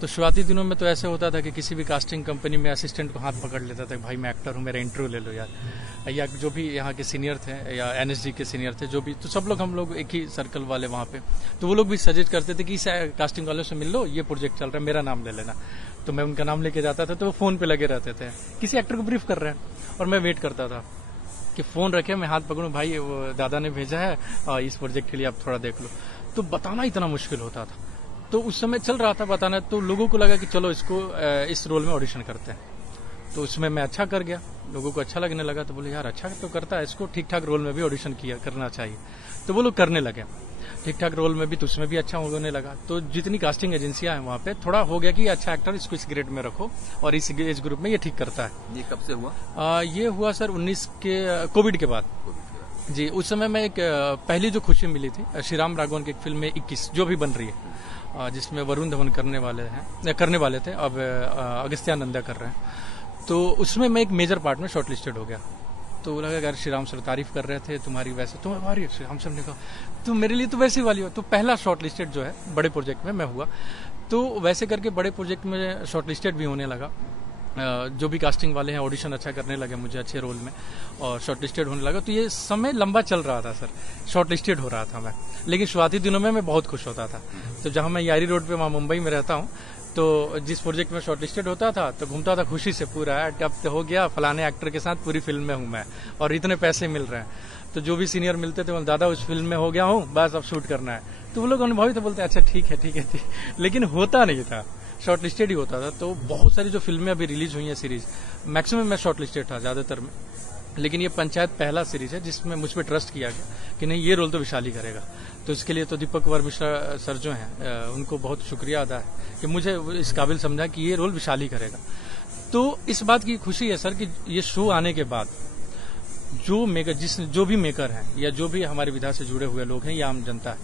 तो शुरुआती दिनों में तो ऐसे होता था कि किसी भी कास्टिंग कंपनी में असिस्टेंट को हाथ पकड़ लेता था, भाई मैं एक्टर हूँ, मेरा इंटरव्यू ले लो यार, या जो भी यहाँ के सीनियर थे या एनएसडी के सीनियर थे जो भी, तो सब लोग हम लोग एक ही सर्कल वाले वहाँ पे, तो वो लोग भी सजेस्ट करते थे कि इस कास्टिंग वालों से मिल लो, ये प्रोजेक्ट चल रहा है, मेरा नाम ले लेना। तो मैं उनका नाम लेके जाता था, तो वो फोन पे लगे रहते थे, किसी एक्टर को ब्रीफ कर रहे हैं और मैं वेट करता था कि फोन रखे, मैं हाथ पकड़ूं, भाई वो दादा ने भेजा है और इस प्रोजेक्ट के लिए आप थोड़ा देख लो। तो बताना इतना मुश्किल होता था। तो उस समय चल रहा था बताना, तो लोगों को लगा कि चलो इसको इस रोल में ऑडिशन करते हैं। तो उसमें मैं अच्छा कर गया, लोगों को अच्छा लगने लगा, तो बोले यार अच्छा तो करता है, इसको ठीक ठाक रोल में भी ऑडिशन करना चाहिए। तो वो लोग करने लगे ठीक ठाक रोल में भी, तो उसमें भी अच्छा होने लगा। तो जितनी कास्टिंग एजेंसियां हैं वहाँ पे थोड़ा हो गया कि अच्छा एक्टर इसको इस ग्रेड में रखो और इस एज ग्रुप में ये ठीक करता है। ये कब से हुआ? ये हुआ सर 19 के कोविड के बाद जी। उस समय में एक पहली जो खुशी मिली थी श्री राम राघवन की एक फिल्म में 21 जो भी बन रही है, जिसमें वरुण धवन करने वाले थे, अब अगस्त्या नंदा कर रहे हैं। तो उसमें मैं एक मेजर पार्ट में शॉर्ट लिस्टेड हो गया। तो लगा यार श्री राम सर तारीफ कर रहे थे तुम्हारी, वैसे तुम हमारी श्री राम सर ने कहा तुम मेरे लिए तो वैसी वाली हो। तो पहला शॉर्ट लिस्टेड जो है बड़े प्रोजेक्ट में मैं हुआ। तो वैसे करके बड़े प्रोजेक्ट में शॉर्ट लिस्टेड भी होने लगा। जो भी कास्टिंग वाले हैं ऑडिशन अच्छा करने लगे मुझे अच्छे रोल में और शॉर्ट लिस्टेड होने लगा। तो ये समय लंबा चल रहा था सर, शॉर्ट लिस्टेड हो रहा था मैं। लेकिन शुरुआती दिनों में मैं बहुत खुश होता था। तो जहां मैं यारी रोड पे वहां मुंबई में रहता हूँ, तो जिस प्रोजेक्ट में शॉर्ट लिस्टेड होता था तो घूमता था खुशी से पूरा, अब तो हो गया फलाने एक्टर के साथ पूरी फिल्म में हूं मैं और इतने पैसे मिल रहे हैं। तो जो भी सीनियर मिलते थे बोले दादा उस फिल्म में हो गया हूं, बस अब शूट करना है। तो वो लोग अनुभवी थे, बोलते अच्छा ठीक है। लेकिन होता नहीं था, शॉर्ट लिस्टेड ही होता था। तो बहुत सारी जो फिल्में अभी रिलीज हुई हैं सीरीज, मैक्सिमम मैं शॉर्ट लिस्टेड था ज्यादातर में। लेकिन ये पंचायत पहला सीरीज है जिसमें मुझ पर ट्रस्ट किया गया कि नहीं ये रोल तो विशाल ही करेगा। तो इसके लिए तो दीपक कुमार मिश्रा सर जो हैं उनको बहुत शुक्रिया अदा है कि मुझे इस काबिल समझा कि ये रोल विशाल ही करेगा। तो इस बात की खुशी है सर कि ये शो आने के बाद जो भी मेकर हैं या जो भी हमारी विधा से जुड़े हुए लोग हैं या आम जनता है,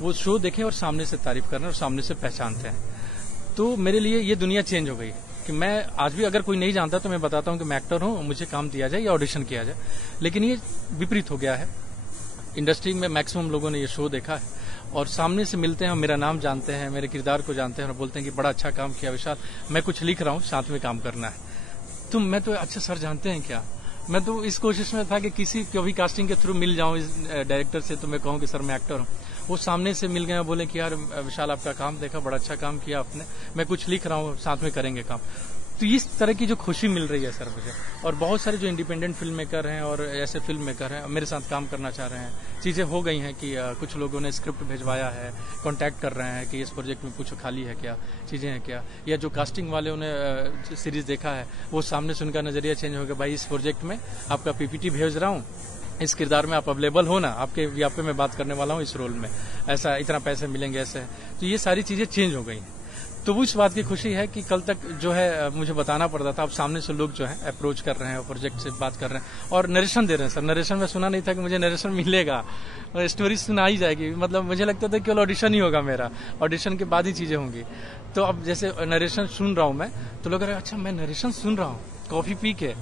वो शो देखें और सामने से तारीफ करना और सामने से पहचानते हैं। तो मेरे लिए ये दुनिया चेंज हो गई कि मैं आज भी अगर कोई नहीं जानता तो मैं बताता हूं कि मैं एक्टर हूं, मुझे काम दिया जाए या ऑडिशन किया जाए। लेकिन ये विपरीत हो गया है। इंडस्ट्री में मैक्सिमम लोगों ने ये शो देखा है और सामने से मिलते हैं, मेरा नाम जानते हैं, मेरे किरदार को जानते हैं और बोलते हैं कि बड़ा अच्छा काम किया विशाल, मैं कुछ लिख रहा हूं, साथ में काम करना है। तो मैं तो अच्छा सर जानते हैं क्या, मैं तो इस कोशिश में था कि किसी को भी कास्टिंग के थ्रू मिल जाऊं इस डायरेक्टर से, तो मैं कहूं कि सर मैं एक्टर हूं। वो सामने से मिल गए, बोले कि यार विशाल आपका काम देखा, बड़ा अच्छा काम किया आपने, मैं कुछ लिख रहा हूँ, साथ में करेंगे काम। तो इस तरह की जो खुशी मिल रही है सर मुझे, और बहुत सारे जो इंडिपेंडेंट फिल्म मेकर हैं और ऐसे फिल्म मेकर हैं मेरे साथ काम करना चाह रहे हैं। चीजें हो गई हैं कि कुछ लोगों ने स्क्रिप्ट भिजवाया है, कांटेक्ट कर रहे हैं कि इस प्रोजेक्ट में कुछ खाली है क्या, चीजें हैं क्या, या जो कास्टिंग वाले उन्हें सीरीज देखा है वो सामने से उनका नजरिया चेंज हो गया, भाई इस प्रोजेक्ट में आपका पीपीटी भेज रहा हूँ, इस किरदार में आप अवेलेबल हो ना, आपके यहाँ पे मैं बात करने वाला हूँ इस रोल में, ऐसा इतना पैसे मिलेंगे ऐसे। तो ये सारी चीजें चेंज हो गई हैं। तो वो इस बात की खुशी है कि कल तक जो है मुझे बताना पड़ता था, अब सामने से लोग जो है अप्रोच कर रहे हैं, प्रोजेक्ट से बात कर रहे हैं और नरेशन दे रहे हैं। सर नरेशन में सुना नहीं था कि मुझे नरेशन मिलेगा और स्टोरी सुना ही जाएगी, मतलब मुझे लगता था केवल ऑडिशन ही होगा मेरा, ऑडिशन के बाद ही चीजें होंगी। तो अब जैसे नरेशन सुन रहा हूँ मैं, तो लोग अच्छा मैं नरेशन सुन रहा हूँ कॉफी पी के,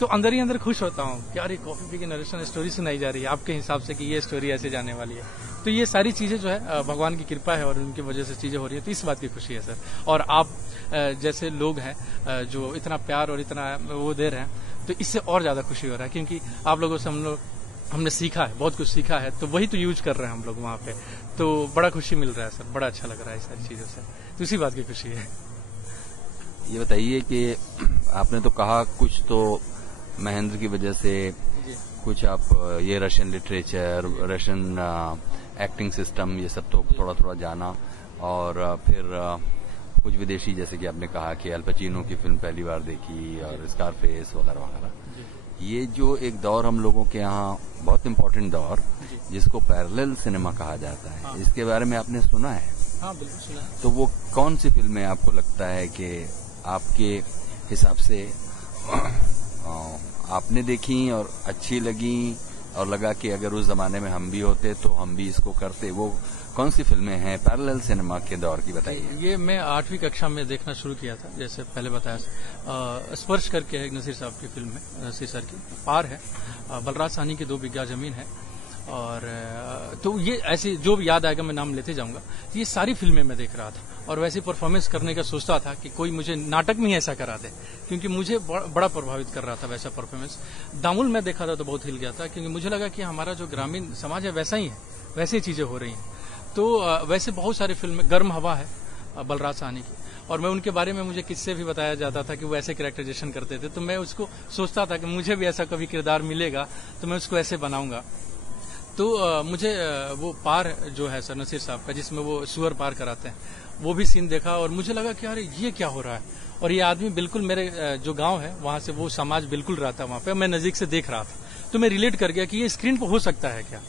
तो अंदर ही अंदर खुश होता हूँ कि यार ये कॉफी पी के नरेशन स्टोरी सुनाई जा रही है आपके हिसाब से कि ये स्टोरी ऐसे जाने वाली है। तो ये सारी चीजें जो है भगवान की कृपा है और उनकी वजह से चीजें हो रही है, तो इस बात की खुशी है सर। और आप जैसे लोग हैं जो इतना प्यार और इतना वो दे रहे हैं, तो इससे और ज्यादा खुशी हो रहा है, क्योंकि आप लोगों से हमने सीखा है, बहुत कुछ सीखा है, तो वही तो यूज कर रहे हैं हम लोग वहाँ पे, तो बड़ा खुशी मिल रहा है सर, बड़ा अच्छा लग रहा है इस सारी चीजों से, तो इसी बात की खुशी है। ये बताइए कि आपने तो कहा कुछ तो महेंद्र की वजह से, कुछ आप ये Russian literature, Russian acting system, ये सब तो थोड़ा थोड़ा जाना, और फिर कुछ विदेशी, जैसे कि आपने कहा कि अल पचिनो की फिल्म पहली बार देखी और स्कारफेस वगैरह वगैरह। ये जो एक दौर हम लोगों के यहाँ बहुत इम्पोर्टेंट दौर, जिसको पैरेलल सिनेमा कहा जाता है, इसके बारे में आपने सुना है? हाँ बिल्कुल सुना है। तो वो कौन सी फिल्में आपको लगता है कि आपके हिसाब से आपने देखी और अच्छी लगी और लगा कि अगर उस जमाने में हम भी होते तो हम भी इसको करते, वो कौन सी फिल्में हैं पैरेलल सिनेमा के दौर की, बताइए। ये मैं 8वीं कक्षा में देखना शुरू किया था, जैसे पहले बताया, स्पर्श करके है नसीर साहब की फिल्म है, नसीर सर की, पार है, बलराज साहनी की 2 बिघा जमीन है, और तो ये ऐसी जो भी याद आएगा मैं नाम लेते जाऊंगा। ये सारी फिल्में मैं देख रहा था और वैसी परफॉर्मेंस करने का सोचता था कि कोई मुझे नाटक में ही ऐसा करा दे, क्योंकि मुझे बड़ा प्रभावित कर रहा था वैसा परफॉर्मेंस। दामुल में देखा था तो बहुत हिल गया था, क्योंकि मुझे लगा कि हमारा जो ग्रामीण समाज है वैसा ही है, वैसी चीजें हो रही हैं। तो वैसे बहुत सारी फिल्में, गर्म हवा है बलराज साहनी की, और मैं उनके बारे में मुझे किससे भी बताया जाता था कि वो ऐसे कैरेक्टराइजेशन करते थे, तो मैं उसको सोचता था कि मुझे भी ऐसा कभी किरदार मिलेगा तो मैं उसको ऐसे बनाऊंगा। तो मुझे वो पार जो है सर नसीर साहब का, जिसमें वो सुअर पार कराते हैं, वो भी सीन देखा और मुझे लगा कि यार ये क्या हो रहा है, और ये आदमी बिल्कुल मेरे जो गांव है वहां से वो समाज बिल्कुल रहा था वहां पे, मैं नजदीक से देख रहा था, तो मैं रिलेट कर गया कि ये स्क्रीन पर हो सकता है क्या।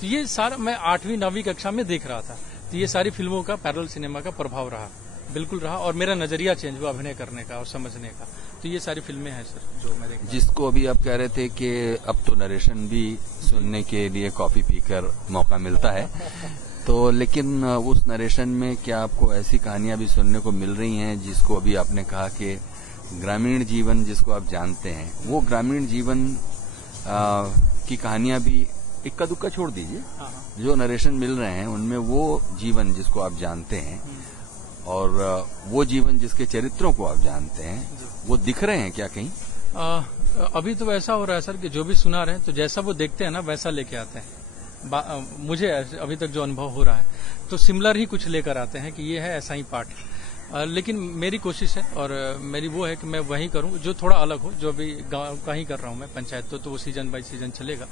तो ये सारा मैं 8वीं 9वीं कक्षा में देख रहा था, तो ये सारी फिल्मों का, पैरेलल सिनेमा का प्रभाव रहा, बिल्कुल रहा, और मेरा नजरिया चेंज हुआ अभिनय करने का और समझने का। तो ये सारी फिल्में हैं सर जो मैं देखता हूं। जिसको अभी आप कह रहे थे कि अब तो नरेशन भी सुनने के लिए कॉफी पीकर मौका मिलता है, तो लेकिन उस नरेशन में क्या आपको ऐसी कहानियां भी सुनने को मिल रही हैं जिसको अभी आपने कहा कि ग्रामीण जीवन जिसको आप जानते हैं, वो ग्रामीण जीवन की कहानियां भी इक्का दुक्का छोड़ दीजिए, जो नरेशन मिल रहे हैं उनमें वो जीवन जिसको आप जानते हैं और वो जीवन जिसके चरित्रों को आप जानते हैं, वो दिख रहे हैं क्या कहीं? अभी तो ऐसा हो रहा है सर कि जो भी सुना रहे हैं तो जैसा वो देखते हैं ना वैसा लेके आते हैं। मुझे अभी तक जो अनुभव हो रहा है तो सिमिलर ही कुछ लेकर आते हैं कि ये है ऐसा ही पार्ट। लेकिन मेरी कोशिश है और मेरी वो है कि मैं वही करूं जो थोड़ा अलग हो। जो अभी गांव का ही कर रहा हूं मैं पंचायत, तो वो सीजन बाय सीजन चलेगा।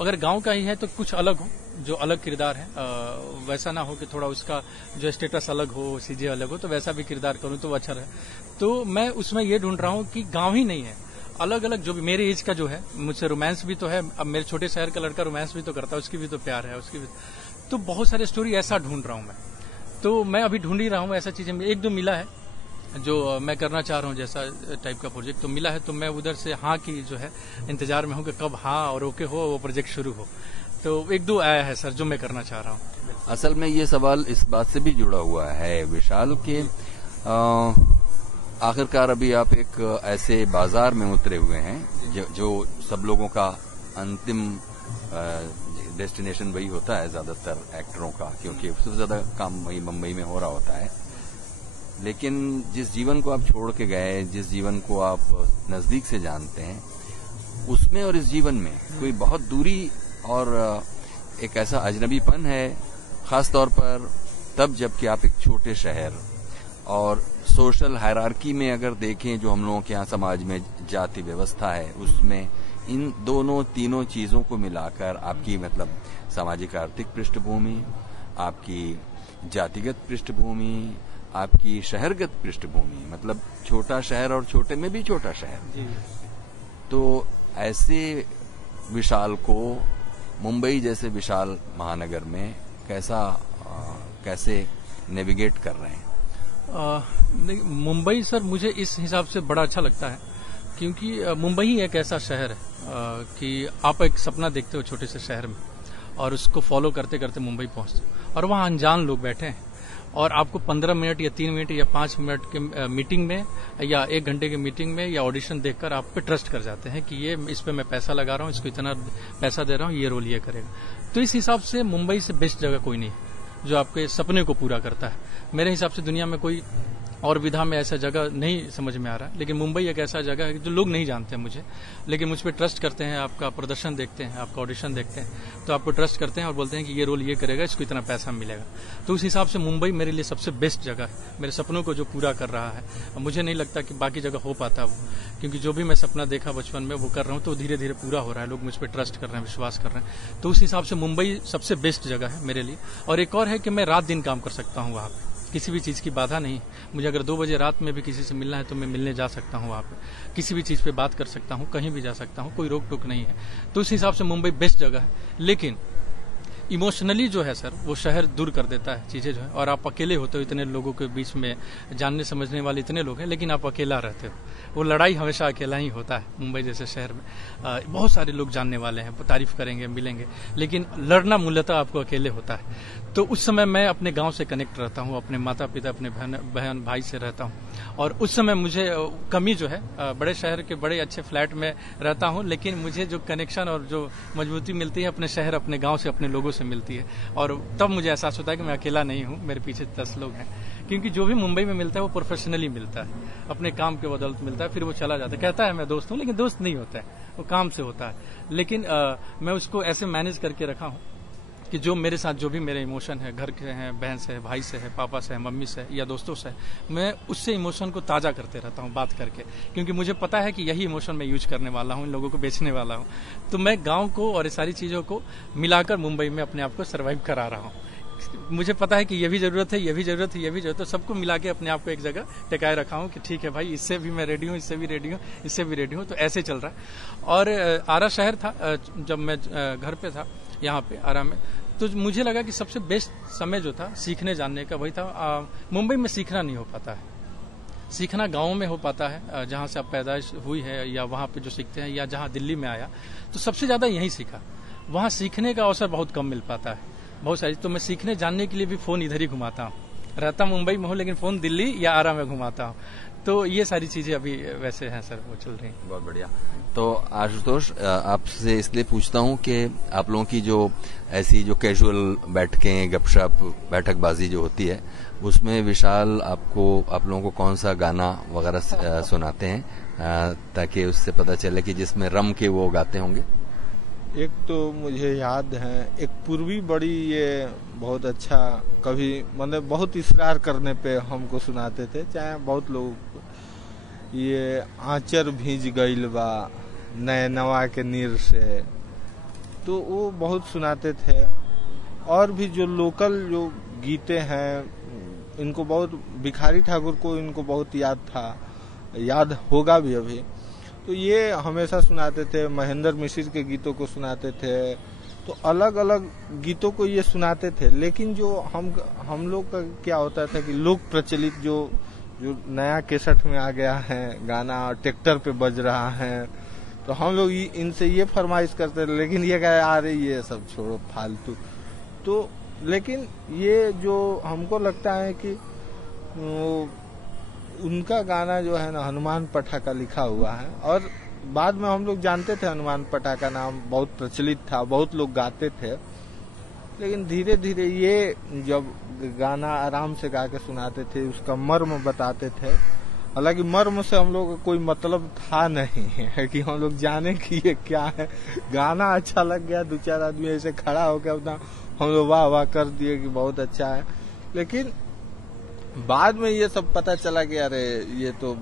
अगर गांव का ही है तो कुछ अलग हो, जो अलग किरदार है, वैसा ना हो कि थोड़ा उसका जो स्टेटस अलग हो, चीजें अलग हो, तो वैसा भी किरदार करूं तो अच्छा रहे। तो मैं उसमें ये ढूंढ रहा हूं कि गांव ही नहीं है, अलग अलग जो भी मेरे एज का जो है, मुझसे रोमांस भी तो है। अब मेरे छोटे शहर का लड़का रोमांस भी तो करता है, उसकी भी तो प्यार है, उसकी भी। तो बहुत सारे स्टोरी ऐसा ढूंढ रहा हूं मैं। तो मैं अभी ढूंढ ही रहा हूँ ऐसा चीजें। एक दो मिला है जो मैं करना चाह रहा हूँ, जैसा टाइप का प्रोजेक्ट तो मिला है, तो मैं उधर से हाँ की जो है इंतजार में हूँ कि कब हाँ और ओके हो, वो प्रोजेक्ट शुरू हो। तो एक दो आया है सर जो मैं करना चाह रहा हूँ। असल में ये सवाल इस बात से भी जुड़ा हुआ है विशाल के आखिरकार अभी आप एक ऐसे बाजार में उतरे हुए हैं जो सब लोगों का अंतिम डेस्टिनेशन वही होता है ज्यादातर एक्टरों का, क्योंकि सबसे ज्यादा काम वही मुंबई में हो रहा होता है। लेकिन जिस जीवन को आप छोड़ के गए, जिस जीवन को आप नजदीक से जानते हैं, उसमें और इस जीवन में कोई बहुत दूरी और एक ऐसा अजनबीपन है, खास तौर पर तब जबकि आप एक छोटे शहर और सोशल हायरार्की में अगर देखें जो हम लोगों के यहाँ समाज में जाति व्यवस्था है, उसमें इन दोनों तीनों चीजों को मिलाकर आपकी मतलब सामाजिक आर्थिक पृष्ठभूमि, आपकी जातिगत पृष्ठभूमि, आपकी शहरगत पृष्ठभूमि, मतलब छोटा शहर और छोटे में भी छोटा शहर, तो ऐसे विशाल को मुंबई जैसे विशाल महानगर में कैसे नेविगेट कर रहे हैं? मुंबई सर मुझे इस हिसाब से बड़ा अच्छा लगता है क्योंकि मुंबई ही एक ऐसा शहर है कि आप एक सपना देखते हो छोटे से शहर में और उसको फॉलो करते करते मुंबई पहुंचते हो और वहां अनजान लोग बैठे हैं और आपको 15 मिनट या 3 मिनट या 5 मिनट के मीटिंग में या 1 घंटे की मीटिंग में या ऑडिशन देखकर आप पे ट्रस्ट कर जाते हैं कि ये इस पे मैं पैसा लगा रहा हूँ, इसको इतना पैसा दे रहा हूँ, ये रोल ये करेगा। तो इस हिसाब से मुंबई से बेस्ट जगह कोई नहीं है जो आपके सपने को पूरा करता है। मेरे हिसाब से दुनिया में कोई और विधा में ऐसा जगह नहीं समझ में आ रहा, लेकिन मुंबई एक ऐसा जगह है जो लोग नहीं जानते मुझे, लेकिन मुझ पर ट्रस्ट करते हैं, आपका प्रदर्शन देखते हैं, आपका ऑडिशन देखते हैं तो आपको ट्रस्ट करते हैं और बोलते हैं कि ये रोल ये करेगा, इसको इतना पैसा मिलेगा। तो उस हिसाब से मुंबई मेरे लिए सबसे बेस्ट जगह है, मेरे सपनों को जो पूरा कर रहा है। मुझे नहीं लगता कि बाकी जगह हो पाता वो, क्योंकि जो भी मैं सपना देखा बचपन में वो कर रहा हूँ तो धीरे धीरे पूरा हो रहा है, लोग मुझ पर ट्रस्ट कर रहे हैं, विश्वास कर रहे हैं। तो उस हिसाब से मुंबई सबसे बेस्ट जगह है मेरे लिए। और एक और है कि मैं रात दिन काम कर सकता हूँ वहाँ पे, किसी भी चीज़ की बाधा नहीं। मुझे अगर 2 बजे रात में भी किसी से मिलना है तो मैं मिलने जा सकता हूँ वहाँ पे, किसी भी चीज़ पे बात कर सकता हूँ, कहीं भी जा सकता हूँ, कोई रोक टोक नहीं है। तो उस हिसाब से मुंबई बेस्ट जगह है। लेकिन इमोशनली जो है सर वो शहर दूर कर देता है चीज़ें जो है, और आप अकेले होते हो, इतने लोगों के बीच में जानने समझने वाले इतने लोग हैं, लेकिन आप अकेला रहते हो। वो लड़ाई हमेशा अकेला ही होता है मुंबई जैसे शहर में। बहुत सारे लोग जानने वाले हैं, तारीफ करेंगे, मिलेंगे, लेकिन लड़ना मूलतः आपको अकेले होता है। तो उस समय मैं अपने गांव से कनेक्ट रहता हूं, अपने माता पिता, अपने बहन भाई से रहता हूं, और उस समय मुझे कमी जो है, बड़े शहर के बड़े अच्छे फ्लैट में रहता हूं, लेकिन मुझे जो कनेक्शन और जो मजबूती मिलती है अपने शहर, अपने गांव से, अपने लोगों से मिलती है। और तब मुझे एहसास होता है कि मैं अकेला नहीं हूं, मेरे पीछे 10 लोग हैं। क्योंकि जो भी मुंबई में मिलता है वो प्रोफेशनली मिलता है, अपने काम के बदौलत मिलता है, फिर वो चला जाता है, कहता है मैं दोस्त हूं, लेकिन दोस्त नहीं होता है, वो काम से होता है। लेकिन मैं उसको ऐसे मैनेज करके रखा हूं कि जो मेरे साथ जो भी मेरे इमोशन है, घर के हैं, बहन से है, भाई से है, पापा से है, मम्मी से है या दोस्तों से है, मैं उससे इमोशन को ताज़ा करते रहता हूँ बात करके, क्योंकि मुझे पता है कि यही इमोशन मैं यूज करने वाला हूँ, इन लोगों को बेचने वाला हूँ। तो मैं गाँव को और ये सारी चीज़ों को मिलाकर मुंबई में अपने आप को सर्वाइव करा रहा हूँ। मुझे पता है कि ये भी जरूरत है, ये भी जरूरत है, ये भी जरूरत है, सबको मिला के अपने आप को एक जगह टिकाए रखा हूँ कि ठीक है भाई, इससे भी मैं रेडी हूँ, इससे भी रेडी हूँ, इससे भी रेडी हूँ। तो ऐसे चल रहा है। और आरा शहर था, जब मैं घर पे था यहाँ पे आरा में, तो मुझे लगा कि सबसे बेस्ट समय जो था सीखने जानने का वही था। मुंबई में सीखना नहीं हो पाता है, सीखना गाँव में हो पाता है, जहाँ से आप पैदाइश हुई है या वहाँ पे जो सीखते हैं, या जहाँ दिल्ली में आया तो सबसे ज़्यादा यहीं सीखा। वहाँ सीखने का अवसर बहुत कम मिल पाता है, बहुत सारी। तो मैं सीखने जानने के लिए भी फ़ोन इधर ही घुमाता हूँ, रहता मुंबई में हूँ लेकिन फ़ोन दिल्ली या आरा में घुमाता हूँ। तो ये सारी चीज़ें अभी वैसे हैं सर, वो चल रही हैं। बहुत बढ़िया। तो आशुतोष, आपसे इसलिए पूछता हूँ कि आप लोगों की जो ऐसी जो कैजुअल बैठकें, गपशप, बैठकबाजी जो होती है, उसमें विशाल आप लोगों को कौन सा गाना वगैरह सुनाते हैं, ताकि उससे पता चले कि जिसमें रम के वो गाते होंगे? एक तो मुझे याद है, एक पूर्वी बड़ी ये बहुत अच्छा, कभी मतलब बहुत इसरार करने पे हमको सुनाते थे, चाहे बहुत लोग, ये आंचर भीज गइल बा नैनवा के नीर से, तो वो बहुत सुनाते थे। और भी जो लोकल जो गीते हैं, इनको बहुत, भिखारी ठाकुर को इनको बहुत याद था, याद होगा भी अभी, तो ये हमेशा सुनाते थे। महेंद्र मिश्र के गीतों को सुनाते थे, तो अलग अलग गीतों को ये सुनाते थे। लेकिन जो हम लोग का क्या होता था कि लोक प्रचलित जो नया केसट में आ गया है गाना, ट्रैक्टर पे बज रहा है, तो हम लोग इनसे ये फरमाइश करते थे, लेकिन ये कहे आ रही ये सब छोड़ो फालतू। तो लेकिन ये जो हमको लगता है कि उनका गाना जो है ना, हनुमान पठाका लिखा हुआ है, और बाद में हम लोग जानते थे हनुमान पठाका नाम बहुत प्रचलित था, बहुत लोग गाते थे। लेकिन धीरे धीरे ये जब गाना आराम से गा के सुनाते थे, उसका मर्म बताते थे, हालांकि मर्म से हम लोग को कोई मतलब था नहीं है कि हम लोग जाने कि ये क्या है। गाना अच्छा लग गया, दो चार आदमी ऐसे खड़ा होकर अपना हम लोग वाह वाह कर दिए कि बहुत अच्छा है। लेकिन बाद में ये सब पता चला कि अरे ये तो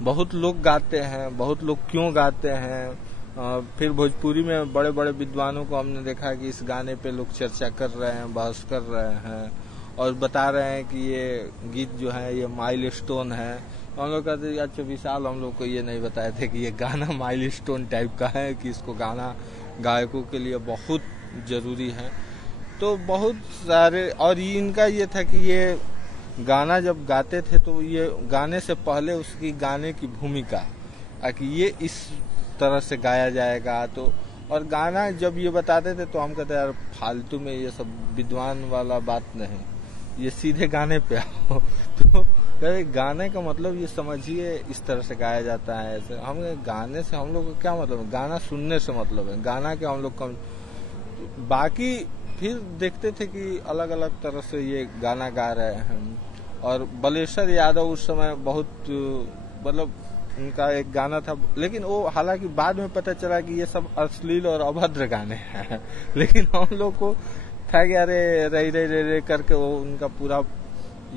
बहुत लोग गाते हैं, बहुत लोग क्यों गाते हैं। फिर भोजपुरी में बड़े बड़े विद्वानों को हमने देखा कि इस गाने पे लोग चर्चा कर रहे हैं, बहस कर रहे हैं, और बता रहे हैं कि ये गीत जो है ये माइलस्टोन है। हम लोग कहते हैं अच्छा विशाल, हम लोग को ये नहीं बताए थे कि ये गाना माइलस्टोन टाइप का है, कि इसको गाना गायकों के लिए बहुत जरूरी है। तो बहुत सारे, और इनका ये था कि ये गाना जब गाते थे तो ये गाने से पहले उसकी गाने की भूमिका, कि ये इस तरह से गाया जाएगा, तो और गाना जब ये बताते थे तो हम कहते यार फालतू में ये सब विद्वान वाला बात नहीं, ये सीधे गाने पे आओ। तो गाने का मतलब ये समझिए इस तरह से गाया जाता है। ऐसे हम गाने से हम लोग को क्या मतलब है, गाना सुनने से मतलब है, गाना के हम लोग कम। बाकी फिर देखते थे कि अलग अलग तरह से ये गाना गा रहे हैं। और बलेश्वर यादव उस समय बहुत, मतलब उनका एक गाना था, लेकिन वो हालांकि बाद में पता चला कि ये सब अश्लील और अभद्र गाने हैं। लेकिन हम लोग को था कि अरे रे रे रे रे करके वो उनका पूरा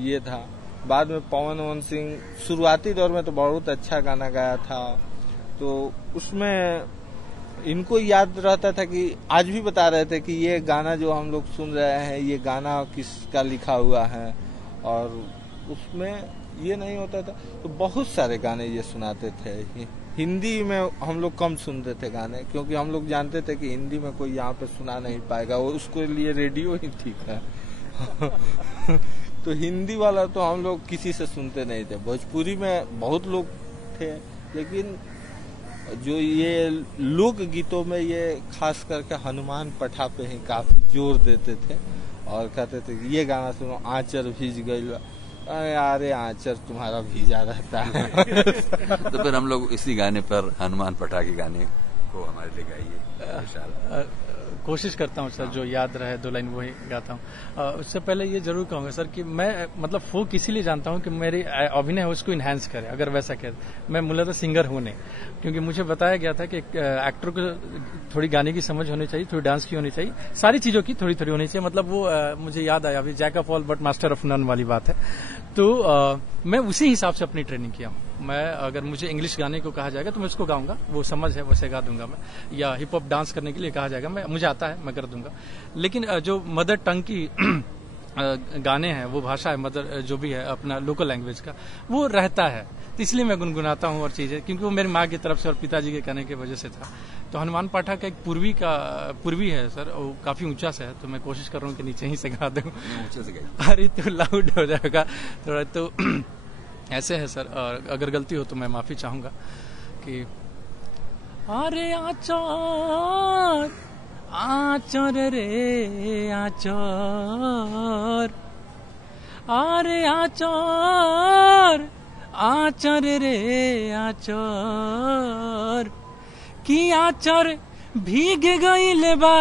ये था। बाद में पवन सिंह शुरुआती दौर में तो बहुत अच्छा गाना गाया था, तो उसमें इनको याद रहता था कि आज भी बता रहे थे कि ये गाना जो हम लोग सुन रहे हैं ये गाना किसका लिखा हुआ है, और उसमें ये नहीं होता था। तो बहुत सारे गाने ये सुनाते थे। हिंदी में हम लोग कम सुनते थे गाने, क्योंकि हम लोग जानते थे कि हिंदी में कोई यहाँ पे सुना नहीं पाएगा, वो उसके लिए रेडियो ही ठीक है। तो हिंदी वाला तो हम लोग किसी से सुनते नहीं थे। भोजपुरी में बहुत लोग थे, लेकिन जो ये लोक गीतों में ये खास करके हनुमान पठा पे ही काफी जोर देते थे, और कहते थे कि ये गाना सुनो, आंचर भीज गई, अरे आंचर तुम्हारा भीजा रहता है। तो फिर हम लोग इसी गाने पर, हनुमान पठा के गाने को हमारे लिए गाइए। कोशिश करता हूँ सर, जो याद रहे 2 लाइन वही गाता हूँ। उससे पहले ये जरूर कहूँगा सर कि मैं मतलब फोक इसीलिए जानता हूँ कि मेरी अभिनय है उसको इन्हांस करे। अगर वैसा कहे, मैं मूलतः सिंगर हूँ नहीं, क्योंकि मुझे बताया गया था कि एक्टर को थोड़ी गाने की समझ होनी चाहिए, थोड़ी डांस की होनी चाहिए, सारी चीजों की थोड़ी थोड़ी होनी चाहिए। मतलब वो मुझे याद आया अभी, jack of all but master of none वाली बात है। तो मैं उसी हिसाब से अपनी ट्रेनिंग किया हूँ। मैं अगर मुझे इंग्लिश गाने को कहा जाएगा तो मैं उसको गाऊंगा, वो समझ है वैसे गा दूंगा मैं, या हिप हॉप डांस करने के लिए कहा जाएगा, मुझे आता है मैं कर दूंगा। लेकिन जो मदर टंग की गाने हैं, वो भाषा है मदर जो भी है अपना लोकल लैंग्वेज का, वो रहता है। तो इसलिए मैं गुनगुनाता हूँ और चीज़ें, क्योंकि वो मेरी माँ की तरफ से और पिताजी के कहने की वजह से था। तो हनुमान पाठा का एक पूर्वी है सर, वो काफ़ी ऊंचा से है, तो मैं कोशिश कर रहा हूँ कि नीचे ही से गा दूँ। ऊंचे से गाइए। अरे तो लाउड हो जाएगा थोड़ा, तो ऐसे है सर। और अगर गलती हो तो मैं माफ़ी चाहूँगा कि अरे आचार आचर रे आचर, अरे आचर आचर रे आचर, की आचर भीग गइल बा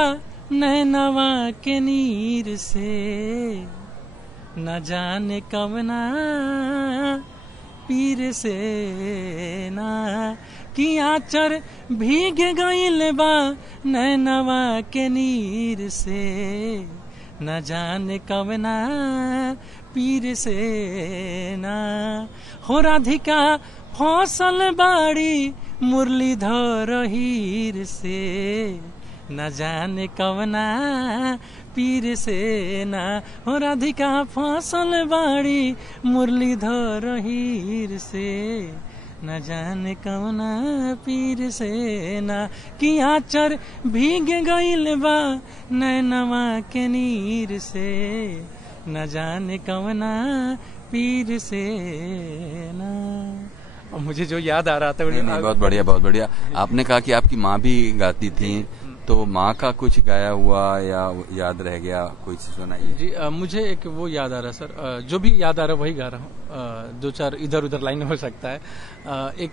नैनवा के नीर से, न जाने कवना पीर से ना, की आचर भीग गइल बा नैनवा के नीर से, न जाने कवना पीर से ना, हो राधिका फसल बाड़ी मुरलीधर हीर से, न जाने कवना पीर से ना, हो राधिका फसल बाड़ी मुरलीधर हीर से, न जाने कवना पीर से ना, कि आचर भीग गइल बा नैनवा के नीर से, न जाने कवना पीर से ना। और मुझे जो याद आ रहा था नहीं, बहुत बढ़िया, बहुत बढ़िया। आपने कहा कि आपकी माँ भी गाती थी, तो माँ का कुछ गाया हुआ या याद रह गया, कुछ सुनाइए। जी मुझे एक वो याद आ रहा है सर, जो भी याद आ रहा है वही गा रहा हूँ। दो चार इधर उधर लाइन हो सकता है। एक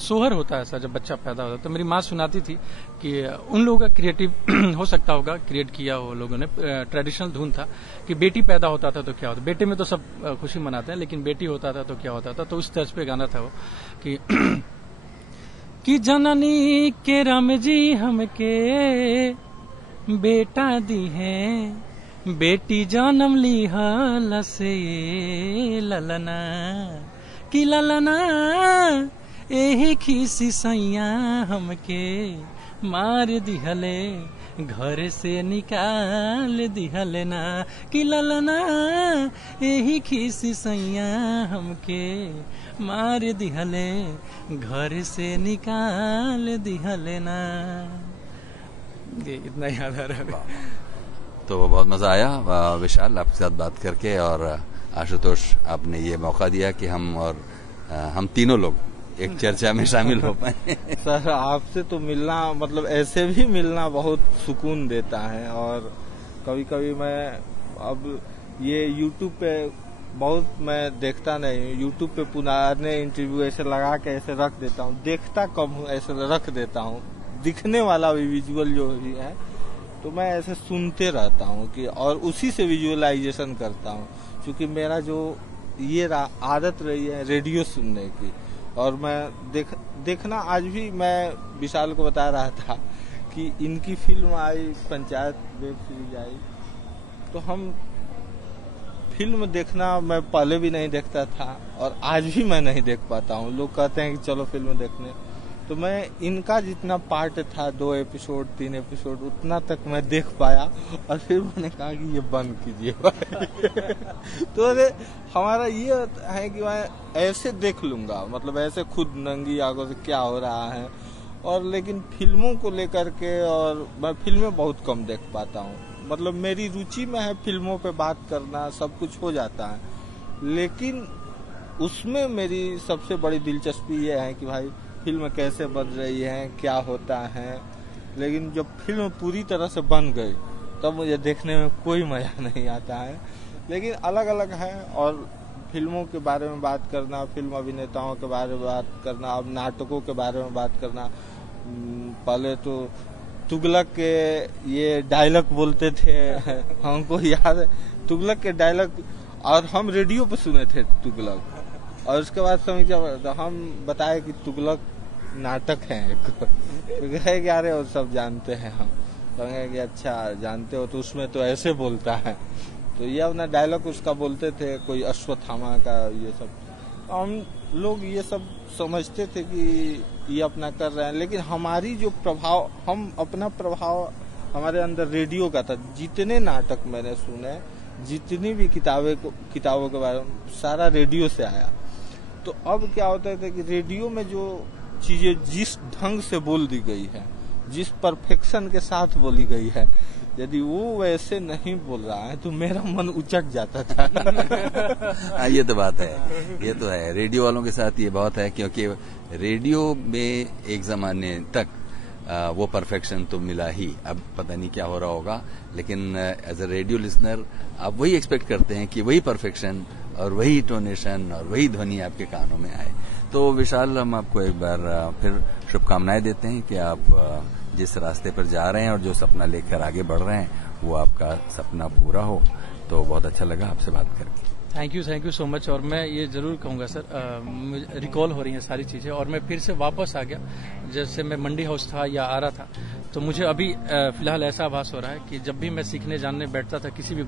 सोहर होता है सर, जब बच्चा पैदा होता है, तो मेरी माँ सुनाती थी कि उन लोगों का क्रिएटिव हो सकता होगा, क्रिएट किया हो लोगों ने। ट्रेडिशनल धुन था कि बेटी पैदा होता था तो क्या होता, बेटे में तो सब खुशी मनाते हैं, लेकिन बेटी होता था तो क्या होता था। तो उस तर्ज पे गाना था वो कि जननी के राम जी हमके बेटा दी है, बेटी जन्म ली लसे ललना, कि ललना एही खीसी सैया हमके मार दिहले, घर से निकाल दिहले ना, कि ललना एही खीसी सैया हमके मार दिहले, घर से निकाल दिहले ना। ये इतना याद आ रहा है। तो बहुत मजा आया विशाल आपके साथ बात करके, और आशुतोष आपने ये मौका दिया कि हम तीनों लोग एक चर्चा में शामिल हो पाए। सर आपसे तो मिलना, मतलब ऐसे भी मिलना बहुत सुकून देता है। और कभी कभी मैं अब ये YouTube पे बहुत मैं देखता नहीं हूँ, यूट्यूब पे पुराने इंटरव्यू ऐसे लगा के ऐसे रख देता हूँ, देखता कम हूँ, ऐसे रख देता हूँ, दिखने वाला भी विजुअल जो भी है तो मैं ऐसे सुनते रहता हूँ कि, और उसी से विजुअलाइजेशन करता हूँ, क्योंकि मेरा जो ये आदत रही है रेडियो सुनने की। और मैं देखना आज भी मैं विशाल को बता रहा था कि इनकी फिल्म आई, पंचायत वेब सीरीज आई, तो हम फिल्म देखना मैं पहले भी नहीं देखता था और आज भी मैं नहीं देख पाता हूँ। लोग कहते हैं कि चलो फिल्म देखने, तो मैं इनका जितना पार्ट था 2 एपिसोड 3 एपिसोड उतना तक मैं देख पाया, और फिर मैंने कहा कि ये बंद कीजिए तो हमारा ये है कि मैं ऐसे देख लूंगा, मतलब ऐसे खुद नंगी आंखों से क्या हो रहा है। और लेकिन फिल्मों को लेकर के, और मैं फिल्में बहुत कम देख पाता हूँ, मतलब मेरी रुचि में है फिल्मों पे बात करना, सब कुछ हो जाता है, लेकिन उसमें मेरी सबसे बड़ी दिलचस्पी ये है कि भाई फिल्म कैसे बन रही है, क्या होता है। लेकिन जब फिल्म पूरी तरह से बन गई तब मुझे देखने में कोई मजा नहीं आता है। लेकिन अलग अलग है, और फिल्मों के बारे में बात करना, फिल्म अभिनेताओं के बारे में बात करना, अब नाटकों के बारे में बात करना। पहले तो तुगलक के ये डायलॉग बोलते थे हमको याद है तुगलक के डायलॉग, और हम रेडियो पे सुने थे तुगलक, और उसके बाद समझ हम बताए कि तुगलक नाटक है तो कहे कि अरे वो सब जानते हैं हम, कहेंगे कि अच्छा जानते हो, तो उसमें तो ऐसे बोलता है, तो ये अपना डायलॉग उसका बोलते थे, कोई अश्वत्थामा का ये सब। हम लोग ये सब समझते थे कि ये अपना कर रहे हैं, लेकिन हमारी जो प्रभाव, हम अपना प्रभाव हमारे अंदर रेडियो का था। जितने नाटक मैंने सुने, जितनी भी किताबों के बारे में सारा रेडियो से आया। तो अब क्या होता है कि रेडियो में जो चीजें जिस ढंग से बोल दी गई है, जिस परफेक्शन के साथ बोली गई है, यदि वो वैसे नहीं बोल रहा है तो मेरा मन उचट जाता था। ये तो बात है, ये तो है। रेडियो वालों के साथ ये बहुत है, क्योंकि रेडियो में एक जमाने तक वो परफेक्शन तो मिला ही। अब पता नहीं क्या हो रहा होगा, लेकिन एज अ रेडियो लिसनर आप वही एक्सपेक्ट करते हैं कि वही परफेक्शन और वही टोनेशन और वही ध्वनि आपके कानों में आए। तो विशाल, हम आपको एक बार फिर शुभकामनाएं देते हैं कि आप जिस रास्ते पर जा रहे हैं और जो सपना लेकर आगे बढ़ रहे हैं वो आपका सपना पूरा हो। तो बहुत अच्छा लगा आपसे बात करके। Thank you so much. और मैं ये जरूर कहूँगा सर, रिकॉल हो रही हैं सारी चीज़ें और मैं फिर से वापस आ गया। जैसे मैं मंडी हाउस था या आ रहा था, तो मुझे अभी फिलहाल ऐसा आभास हो रहा है कि जब भी मैं सीखने जानने बैठता था किसी भी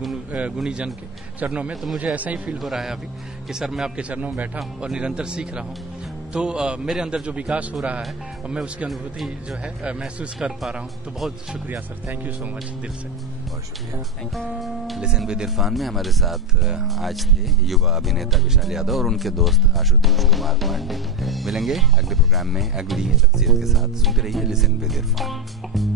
गुणी जन के चरणों में, तो मुझे ऐसा ही फील हो रहा है अभी कि सर मैं आपके चरणों में बैठा हूँ और निरंतर सीख रहा हूँ। तो मेरे अंदर जो विकास हो रहा है और मैं उसकी अनुभूति जो है महसूस कर पा रहा हूँ। तो बहुत शुक्रिया sir, thank you so much दिल से। बहुत शुक्रिया। Thank you. Listen with Irfan में हमारे साथ आज थे युवा अभिनेता विशाल यादव और उनके दोस्त आशुतोष कुमार पांडे। मिलेंगे अगले प्रोग्राम में अगली शख्सियत के साथ। सुनते रहिए लिसन विद इरफान।